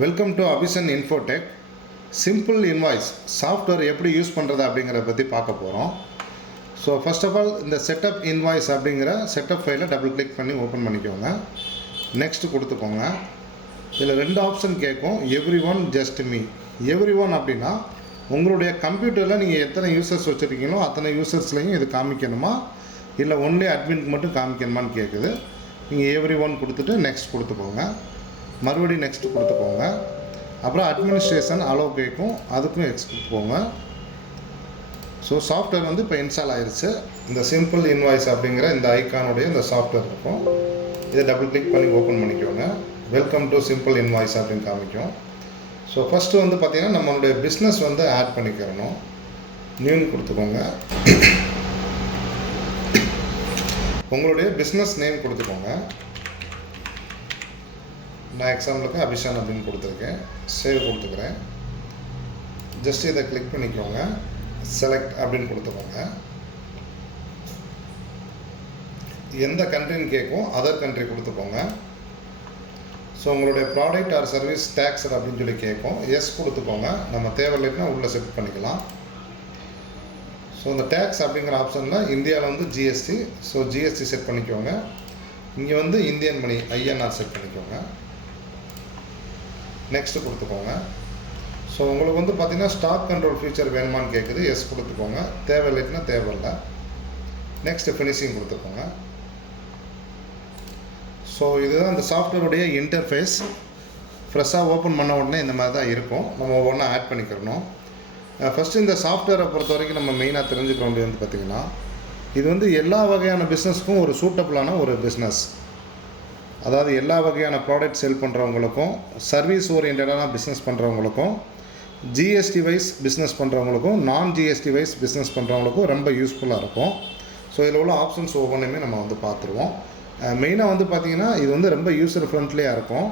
Welcome to அபிஷன் Infotech. Simple invoice software எப்படி use பண்ணுறது அப்படிங்கிறத பற்றி பார்க்க போகிறோம். ஸோ ஃபர்ஸ்ட் ஆஃப் ஆல் இந்த செட்டப் இன்வாய்ஸ் அப்படிங்கிற செட்டப் ஃபைலை டபுள் கிளிக் பண்ணி ஓப்பன் பண்ணிக்கோங்க. நெக்ஸ்ட் கொடுத்துக்கோங்க. இதில் ரெண்டு ஆப்ஷன் கேட்கும், every one just me. Every one அப்படின்னா உங்களுடைய கம்ப்யூட்டரில் நீங்கள் எத்தனை யூசர்ஸ் வச்சுருக்கீங்களோ அத்தனை யூசர்ஸ்லையும் இது காமிக்கணுமா, இல்லை ஒன்லி அட்மினுக்கு மட்டும் காமிக்கணுமான்னு கேட்குது. நீங்கள் எவ்ரி ஒன் கொடுத்துட்டு நெக்ஸ்ட் கொடுத்துக்கோங்க. மறுபடியும் நெக்ஸ்ட் கொடுத்துக்கோங்க. அப்புறம் அட்மினிஸ்ட்ரேஷன் அலோவ் கேட்கும், அதுக்கும் எக்ஸ் கொடுத்துக்கோங்க. ஸோ சாஃப்ட்வேர் வந்து இப்போ இன்ஸ்டால் ஆயிடுச்சு. இந்த சிம்பிள் இன்வாய்ஸ் அப்படிங்கிற இந்த ஐக்கானுடைய இந்த சாஃப்ட்வேர் இருக்கும். இதை டபுள் கிளிக் பண்ணி ஓப்பன் பண்ணிக்கோங்க. வெல்கம் டு சிம்பிள் இன்வாய்ஸ் அப்படின்னு காமிக்கும். ஸோ ஃபஸ்ட்டு வந்து பார்த்திங்கன்னா நம்மளுடைய பிஸ்னஸ் வந்து ஆட் பண்ணிக்கிறணும். நியூன்னு கொடுத்துக்கோங்க. உங்களுடைய பிஸ்னஸ் நேம் கொடுத்துக்கோங்க. நான் எக்ஸாம்பிளுக்கு அபிஷான் அப்படின்னு கொடுத்துருக்கேன். சேவ் கொடுத்துக்கிறேன். ஜஸ்ட் இதை கிளிக் பண்ணிக்கோங்க. செலக்ட் அப்படின்னு கொடுத்துக்கோங்க. எந்த கண்ட்ரின்னு கேட்கும், அதர் கண்ட்ரி கொடுத்துக்கோங்க. ஸோ உங்களுடைய ப்ராடக்ட் ஆர் சர்வீஸ் டேக்ஸ் அப்படின்னு சொல்லி கேட்கும், எஸ் கொடுத்துக்கோங்க. நம்ம தேவையில்லைன்னா உள்ளே செட் பண்ணிக்கலாம். ஸோ இந்த டேக்ஸ் அப்படிங்கிற ஆப்ஷனில் இந்தியாவில் வந்து ஜிஎஸ்டி, ஸோ ஜிஎஸ்டி செட் பண்ணிக்கோங்க. இங்கே வந்து இந்தியன் மணி ஐஎன்ஆர் செட் பண்ணிக்கோங்க. நெக்ஸ்ட்டு கொடுத்துக்கோங்க. ஸோ உங்களுக்கு வந்து பார்த்திங்கன்னா ஸ்டாக் கண்ட்ரோல் ஃபீச்சர் வேணுமான்னு கேட்குது, எஸ் கொடுத்துக்கோங்க. தேவையில்லைன்னா தேவையில்லை. நெக்ஸ்ட்டு ஃபினிஷிங் கொடுத்துக்கோங்க. ஸோ இதுதான் இந்த சாஃப்ட்வேருடைய இன்டர்ஃபேஸ். ஃப்ரெஷ்ஷாக ஓப்பன் பண்ண உடனே இந்த மாதிரி தான் இருக்கும். நம்ம ஒவ்வொன்றா ஆட் பண்ணிக்கிறணும். ஃபஸ்ட்டு இந்த சாஃப்ட்வேரை பொறுத்த வரைக்கும் நம்ம மெயினாக தெரிஞ்சுக்க வேண்டியது வந்து பார்த்திங்கன்னா, இது வந்து எல்லா வகையான பிஸ்னஸ்க்கும் ஒரு சூட்டபுளான ஒரு பிஸ்னஸ். அதாவது எல்லா வகையான ப்ராடக்ட் செல் பண்ணுறவங்களுக்கும், சர்வீஸ் ஓரியன்டான பிஸ்னஸ் பண்ணுறவங்களுக்கும், ஜிஎஸ்டி வைஸ் பிஸ்னஸ் பண்ணுறவங்களுக்கும், நான் ஜிஎஸ்டி வைஸ் பிஸ்னஸ் பண்ணுறவங்களுக்கும் ரொம்ப யூஸ்ஃபுல்லாக இருக்கும். ஸோ இதில் உள்ள ஆப்ஷன்ஸ் ஒவ்வொன்றுமே நம்ம வந்து பார்த்துருவோம். மெயினாக வந்து பார்த்திங்கன்னா இது வந்து ரொம்ப யூசர் ஃப்ரெண்ட்லியாக இருக்கும்.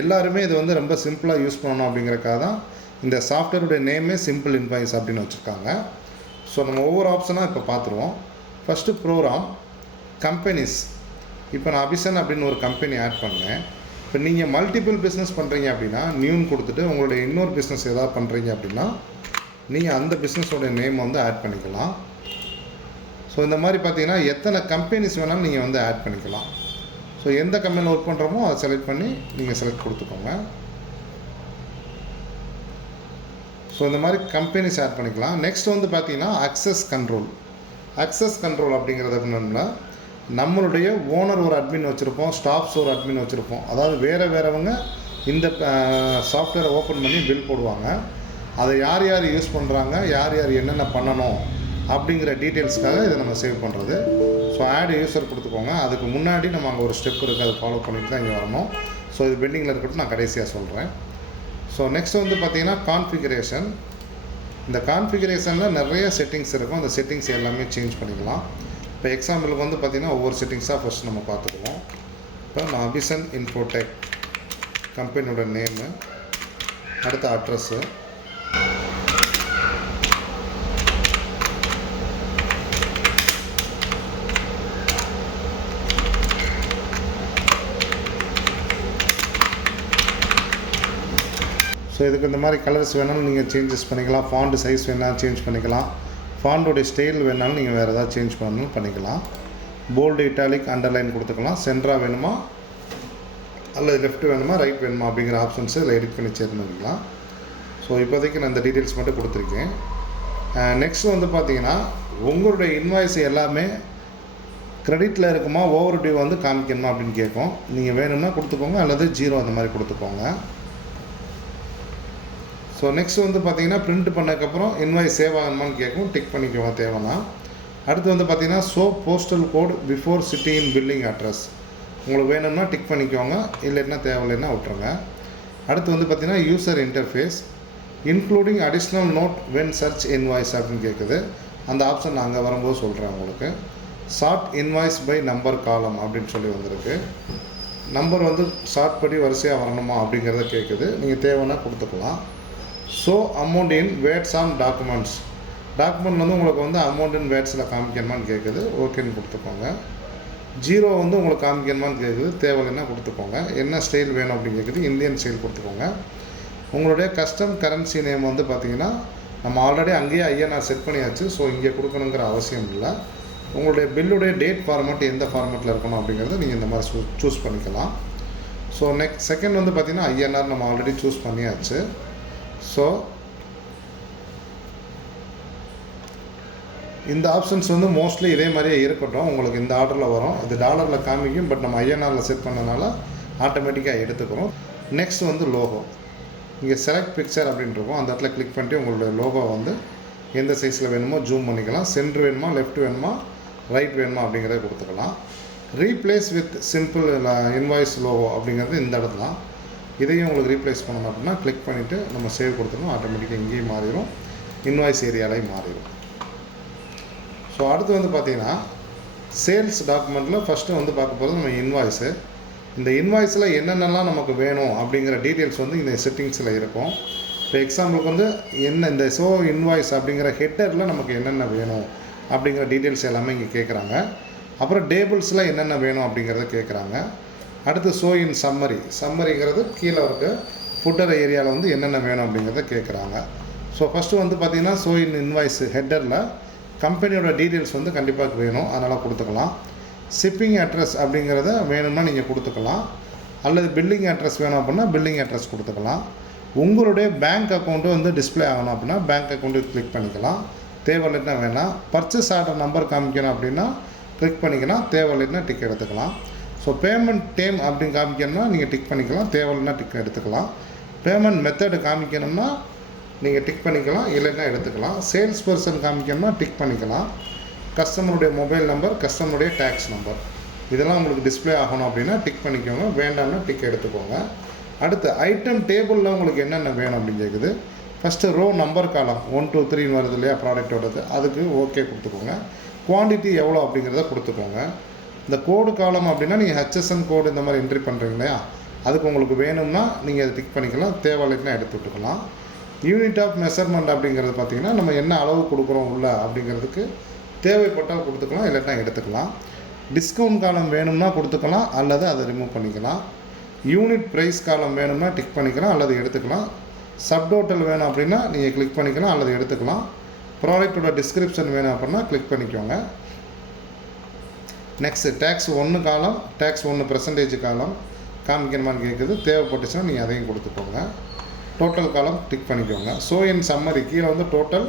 எல்லாருமே இது வந்து ரொம்ப சிம்பிளாக யூஸ் பண்ணணும் அப்படிங்கிறக்காக தான் இந்த சாஃப்ட்வேருடைய நேமே சிம்பிள் இன்வாய்ஸ் அப்படின்னு வச்சுருக்காங்க. ஸோ நம்ம ஒவ்வொரு ஆப்ஷனாக இப்போ பார்த்துருவோம். First program companies. இப்போ நான் அபிஷன் அப்படின்னு ஒரு கம்பெனி ஆட் பண்ணேன். இப்போ நீங்கள் மல்டிபிள் பிஸ்னஸ் பண்ணுறீங்க அப்படின்னா நியூன்னு கொடுத்துட்டு உங்களுடைய இன்னொரு பிஸ்னஸ் எதாவது பண்ணுறீங்க அப்படின்னா நீங்கள் அந்த பிஸ்னஸோடைய நேம் வந்து ஆட் பண்ணிக்கலாம். ஸோ இந்த மாதிரி பார்த்தீங்கன்னா எத்தனை கம்பெனிஸ் வேணாலும் நீங்கள் வந்து ஆட் பண்ணிக்கலாம். ஸோ எந்த கம்பெனியில் ஒர்க் பண்ணுறோமோ அதை செலக்ட் பண்ணி நீங்கள் செலக்ட் கொடுத்துக்கோங்க. ஸோ இந்த மாதிரி கம்பெனிஸ் ஆட் பண்ணிக்கலாம். நெக்ஸ்ட் வந்து பார்த்தீங்கன்னா அக்சஸ் கண்ட்ரோல். அக்சஸ் கண்ட்ரோல் அப்படிங்கிறது என்னன்னா, நம்மளுடைய ஓனர் ஒரு அட்மின் வச்சுருப்போம், ஸ்டாஃப்ஸ் ஒரு அட்மின் வச்சுருப்போம். அதாவது வேறவங்க இந்த சாஃப்ட்வேரை ஓப்பன் பண்ணி பில் போடுவாங்க. அதை யார் யார் யூஸ் பண்ணுறாங்க, யார் யார் என்னென்ன பண்ணணும் அப்படிங்கிற டீட்டெயில்ஸ்க்காக இதை நம்ம சேவ் பண்ணுறது. ஸோ ஆட் யூசர் கொடுத்துக்கோங்க. அதுக்கு முன்னாடி நம்ம அங்கே ஒரு ஸ்டெப் இருக்குது, அதை ஃபாலோ பண்ணிட்டு தான் இங்கே வரணும். ஸோ இது பெண்டிங்கில் இருக்கட்டும், நான் கடைசியாக சொல்கிறேன். ஸோ நெக்ஸ்ட் வந்து பார்த்திங்கன்னா கான்ஃபிகரேஷன். இந்த கான்ஃபிகரேஷனில் நிறைய செட்டிங்ஸ் இருக்கும். அந்த செட்டிங்ஸ் எல்லாமே சேஞ்ச் பண்ணிக்கலாம். இப்போ எக்ஸாம்பிளுக்கு வந்து பார்த்திங்கன்னா ஒவ்வொரு செட்டிங்ஸாக ஃபஸ்ட் நம்ம பார்த்துக்குவோம். இப்போ நான் அபிஷன் இன்ஃபோடெக் கம்பெனியோட நேமு, அடுத்த அட்ரஸ்ஸு, ஸோ இதுக்கு இந்த மாதிரி கலர்ஸ் வேணாலும் நீங்கள் சேஞ்சஸ் பண்ணிக்கலாம். ஃபாண்ட் சைஸ் வேணாலும் சேஞ்ச் பண்ணிக்கலாம். ஃபாண்டோடைய ஸ்டைல் வேணாலும் நீங்கள் வேறு ஏதாவது சேஞ்ச் பண்ணணும் பண்ணிக்கலாம். போல்டு, இட்டாலிக், அண்டர்லைன் கொடுத்துக்கலாம். சென்டரா வேணுமா அல்லது லெஃப்ட் வேணுமா ரைட் வேணுமா அப்படிங்கிற ஆப்ஷன்ஸ் இதில் எடிட் பண்ணி சேஞ்ச் பண்ணிக்கலாம். ஸோ இப்போதைக்கு நான் இந்த டீட்டெயில்ஸ் மட்டும் கொடுத்துருக்கேன். நெக்ஸ்ட் வந்து பார்த்தீங்கன்னா உங்களுடைய இன்வாய்ஸ் எல்லாமே கிரெடிட்டில் இருக்குமா, ஓவர் டியூ வந்து காமிக்கணுமா அப்படின்னு கேட்கும். நீங்கள் வேணும்னா கொடுத்துக்கோங்க, அல்லது ஜீரோ அந்த மாதிரி கொடுத்துக்கோங்க. ஸோ நெக்ஸ்ட் வந்து பார்த்திங்கன்னா பிரிண்ட் பண்ணதுக்கப்புறம் இன்வாய்ஸ் சேவ் ஆகணுமான்னு கேட்கும். டிக் பண்ணிக்கோங்க தேவைன்னா. அடுத்து வந்து பார்த்திங்கன்னா show postal code before city in billing address. உங்களுக்கு வேணும்னா டிக் பண்ணிக்கோங்க, இல்லைன்னா தேவையில்லைன்னா விட்டுருங்க. அடுத்து வந்து பார்த்திங்கன்னா user interface including additional note when search invoice அப்படின்னு கேட்குது. அந்த ஆப்ஷன் நான் அங்கே வரும்போது சொல்கிறேன் உங்களுக்கு. ஷார்ட் இன்வாய்ஸ் பை நம்பர் காலம் அப்படின்னு சொல்லி வந்திருக்கு. நம்பர் வந்து ஷார்ட் படி வரிசையாக வரணுமா அப்படிங்கிறத கேட்குது. நீங்கள் தேவைன்னா கொடுத்துக்கலாம். So amount in words on document வந்து உங்களுக்கு வந்து அமௌண்ட் இன் வேட்ஸில் காமிக்கணுமான்னு கேட்குது. ஓகேன்னு கொடுத்துக்கோங்க. ஜீரோ வந்து உங்களுக்கு காமிக்கணுமான்னு கேட்குது, தேவையில்லைன்னா கொடுத்துக்கோங்க. என்ன ஸ்டைல் வேணும் அப்படின்னு கேட்குது, இந்தியன் ஸ்டைல் கொடுத்துக்கோங்க. உங்களுடைய கஸ்டம் கரன்சி நேம் வந்து பார்த்திங்கன்னா நம்ம ஆல்ரெடி அங்கேயே ஐஎன்ஆர் செட் பண்ணியாச்சு. ஸோ இங்கே கொடுக்கணுங்கிற அவசியம் இல்லை. உங்களுடைய பில்லுடைய டேட் ஃபார்மேட் எந்த ஃபார்மேட்டில் இருக்கணும் அப்படிங்கிறத நீங்கள் இந்த மாதிரி சூஸ் பண்ணிக்கலாம். ஸோ செகண்ட் வந்து பார்த்திங்கன்னா ஐஎன்ஆர் நம்ம ஆல்ரெடி சூஸ் பண்ணியாச்சு. ஸோ இந்த ஆப்ஷன்ஸ் வந்து மோஸ்ட்லி இதே மாதிரியே இருக்கட்டும். உங்களுக்கு இந்த ஆர்டரில் வரும், இது டாலரில் காமிக்கும், பட் நம்ம ஐஎன்ஆரில் செட் பண்ணனால ஆட்டோமேட்டிக்காக எடுத்துக்கிறோம். நெக்ஸ்ட் வந்து லோகோ. இங்கே செலக்ட் பிக்சர் அப்படின்றப்போம், அந்த இடத்துல கிளிக் பண்ணிட்டு உங்களுடைய லோகோ வந்து எந்த சைஸில் வேணுமோ ஜூம் பண்ணிக்கலாம். சென்டர் வேணுமா, லெஃப்ட் வேணுமா, ரைட் வேணுமா அப்படிங்கிறத கொடுத்துக்கலாம். Replace with simple invoice logo அப்படிங்கிறது இந்த இடத்துல தான். இதையும் உங்களுக்கு ரீப்ளேஸ் பண்ணணும் அப்படின்னா கிளிக் பண்ணிவிட்டு நம்ம சேவ் கொடுத்துடணும். ஆட்டோமேட்டிக்காக இங்கேயும் மாறிடும், இன்வாய்ஸ் ஏரியாலையும் மாறிடும். ஸோ அடுத்து வந்து பார்த்திங்கன்னா சேல்ஸ் டாக்குமெண்ட்டில் ஃபஸ்ட்டு வந்து பார்க்க போகிறது நம்ம இன்வாய்ஸு. இந்த இன்வாய்ஸில் என்னென்னலாம் நமக்கு வேணும் அப்படிங்கிற டீட்டெயில்ஸ் வந்து இந்த செட்டிங்ஸில் இருக்கும். இப்போ எக்ஸாம்பிளுக்கு வந்து இந்த இன்வாய்ஸ் அப்படிங்கிற ஹெட்டரில் நமக்கு என்னென்ன வேணும் அப்படிங்கிற டீட்டெயில்ஸ் எல்லாமே இங்கே கேட்குறாங்க. அப்புறம் டேபிள்ஸில் என்னென்ன வேணும் அப்படிங்கிறத கேட்குறாங்க. அடுத்து இன் சம்மரிங்கிறது கீழே இருக்க ஃபுட்டர் ஏரியாவில் வந்து என்னென்ன வேணும் அப்படிங்கிறத கேட்குறாங்க. ஸோ ஃபஸ்ட்டு வந்து பார்த்திங்கன்னா இன் இன்வாய்ஸ் ஹெட்டரில் கம்பெனியோட டீட்டெயில்ஸ் வந்து கண்டிப்பாக வேணும், அதனால் கொடுத்துக்கலாம். ஷிப்பிங் அட்ரஸ் அப்படிங்கிறத வேணும்னா நீங்கள் கொடுத்துக்கலாம். அல்லது பில்லிங் அட்ரஸ் வேணும் அப்படின்னா பில்லிங் அட்ரஸ் கொடுத்துக்கலாம். உங்களுடைய பேங்க் அக்கௌண்ட்டு வந்து டிஸ்பிளே ஆகணும் அப்படின்னா பேங்க் அக்கௌண்ட்டு கிளிக் பண்ணிக்கலாம். தேவையில்லைன்னா வேணாம். பர்ச்சேஸ் ஆர்டர் நம்பர் காமிக்கணும் அப்படின்னா கிளிக் பண்ணிக்கலாம். தேவையில்லைன்னா டிக் எடுத்துக்கலாம். ஸோ பேமெண்ட் டைம் அப்படின்னு காமிக்கணும்னா நீங்கள் டிக் பண்ணிக்கலாம். தேவையில்லைன்னா டிக் எடுத்துக்கலாம். பேமெண்ட் மெத்தடு காமிக்கணும்னா நீங்கள் டிக் பண்ணிக்கலாம், இல்லைன்னா எடுத்துக்கலாம். சேல்ஸ் பர்சன் காமிக்கணும்னா டிக் பண்ணிக்கலாம். கஸ்டமருடைய மொபைல் நம்பர், கஸ்டமருடைய டேக்ஸ் நம்பர் இதெல்லாம் உங்களுக்கு டிஸ்பிளே ஆகணும் அப்படின்னா டிக் பண்ணிக்கோங்க. வேண்டாம்னா டிக் எடுத்துக்கோங்க. அடுத்து ஐட்டம் டேபிளில் உங்களுக்கு என்னென்ன வேணும் அப்படின்னு கேட்குது. ஃபஸ்ட்டு ரோ நம்பர் காலம் 1 2 3 வருது இல்லையா ப்ராடக்டோடது, அதுக்கு ஓகே கொடுத்துக்கோங்க. குவான்டிட்டி எவ்வளோ அப்படிங்கிறத கொடுத்துக்கோங்க. இந்த கோடு காலம் அப்படின்னா நீங்கள் HSN கோடு இந்த மாதிரி என்ட்ரி பண்ணுறீங்க இல்லையா, அதுக்கு உங்களுக்கு வேணும்னா நீங்கள் அதை டிக் பண்ணிக்கலாம். தேவையில்லைன்னா எடுத்து விட்டுக்கலாம். யூனிட் ஆஃப் மெஷர்மெண்ட் அப்படிங்கிறது பார்த்திங்கன்னா நம்ம என்ன அளவு கொடுக்குறோம் உள்ள அப்படிங்கிறதுக்கு தேவைப்பட்டால் கொடுத்துக்கலாம், இல்லைன்னா எடுத்துக்கலாம். டிஸ்கவுண்ட் காலம் வேணும்னா கொடுத்துக்கலாம், அல்லது அதை ரிமூவ் பண்ணிக்கலாம். யூனிட் ப்ரைஸ் காலம் வேணும்னா டிக் பண்ணிக்கலாம், அல்லது எடுத்துக்கலாம். சப்டோட்டல் வேணும் அப்படின்னா நீங்கள் கிளிக் பண்ணிக்கலாம், அல்லது எடுத்துக்கலாம். ப்ராடக்டோட டிஸ்கிரிப்ஷன் வேணும் அப்படின்னா கிளிக் பண்ணிக்கோங்க. நெக்ஸ்ட்டு டேக்ஸ் 1 காலம், டேக்ஸ் 1% காலம் காமிக்கணுமான்னு கேட்குது. தேவைப்பட்டுச்சுன்னா நீங்கள் அதையும் கொடுத்துக்கோங்க. டோட்டல் காலம் டிக் பண்ணிக்கோங்க. இன் சம்மரி கீழே வந்து டோட்டல்,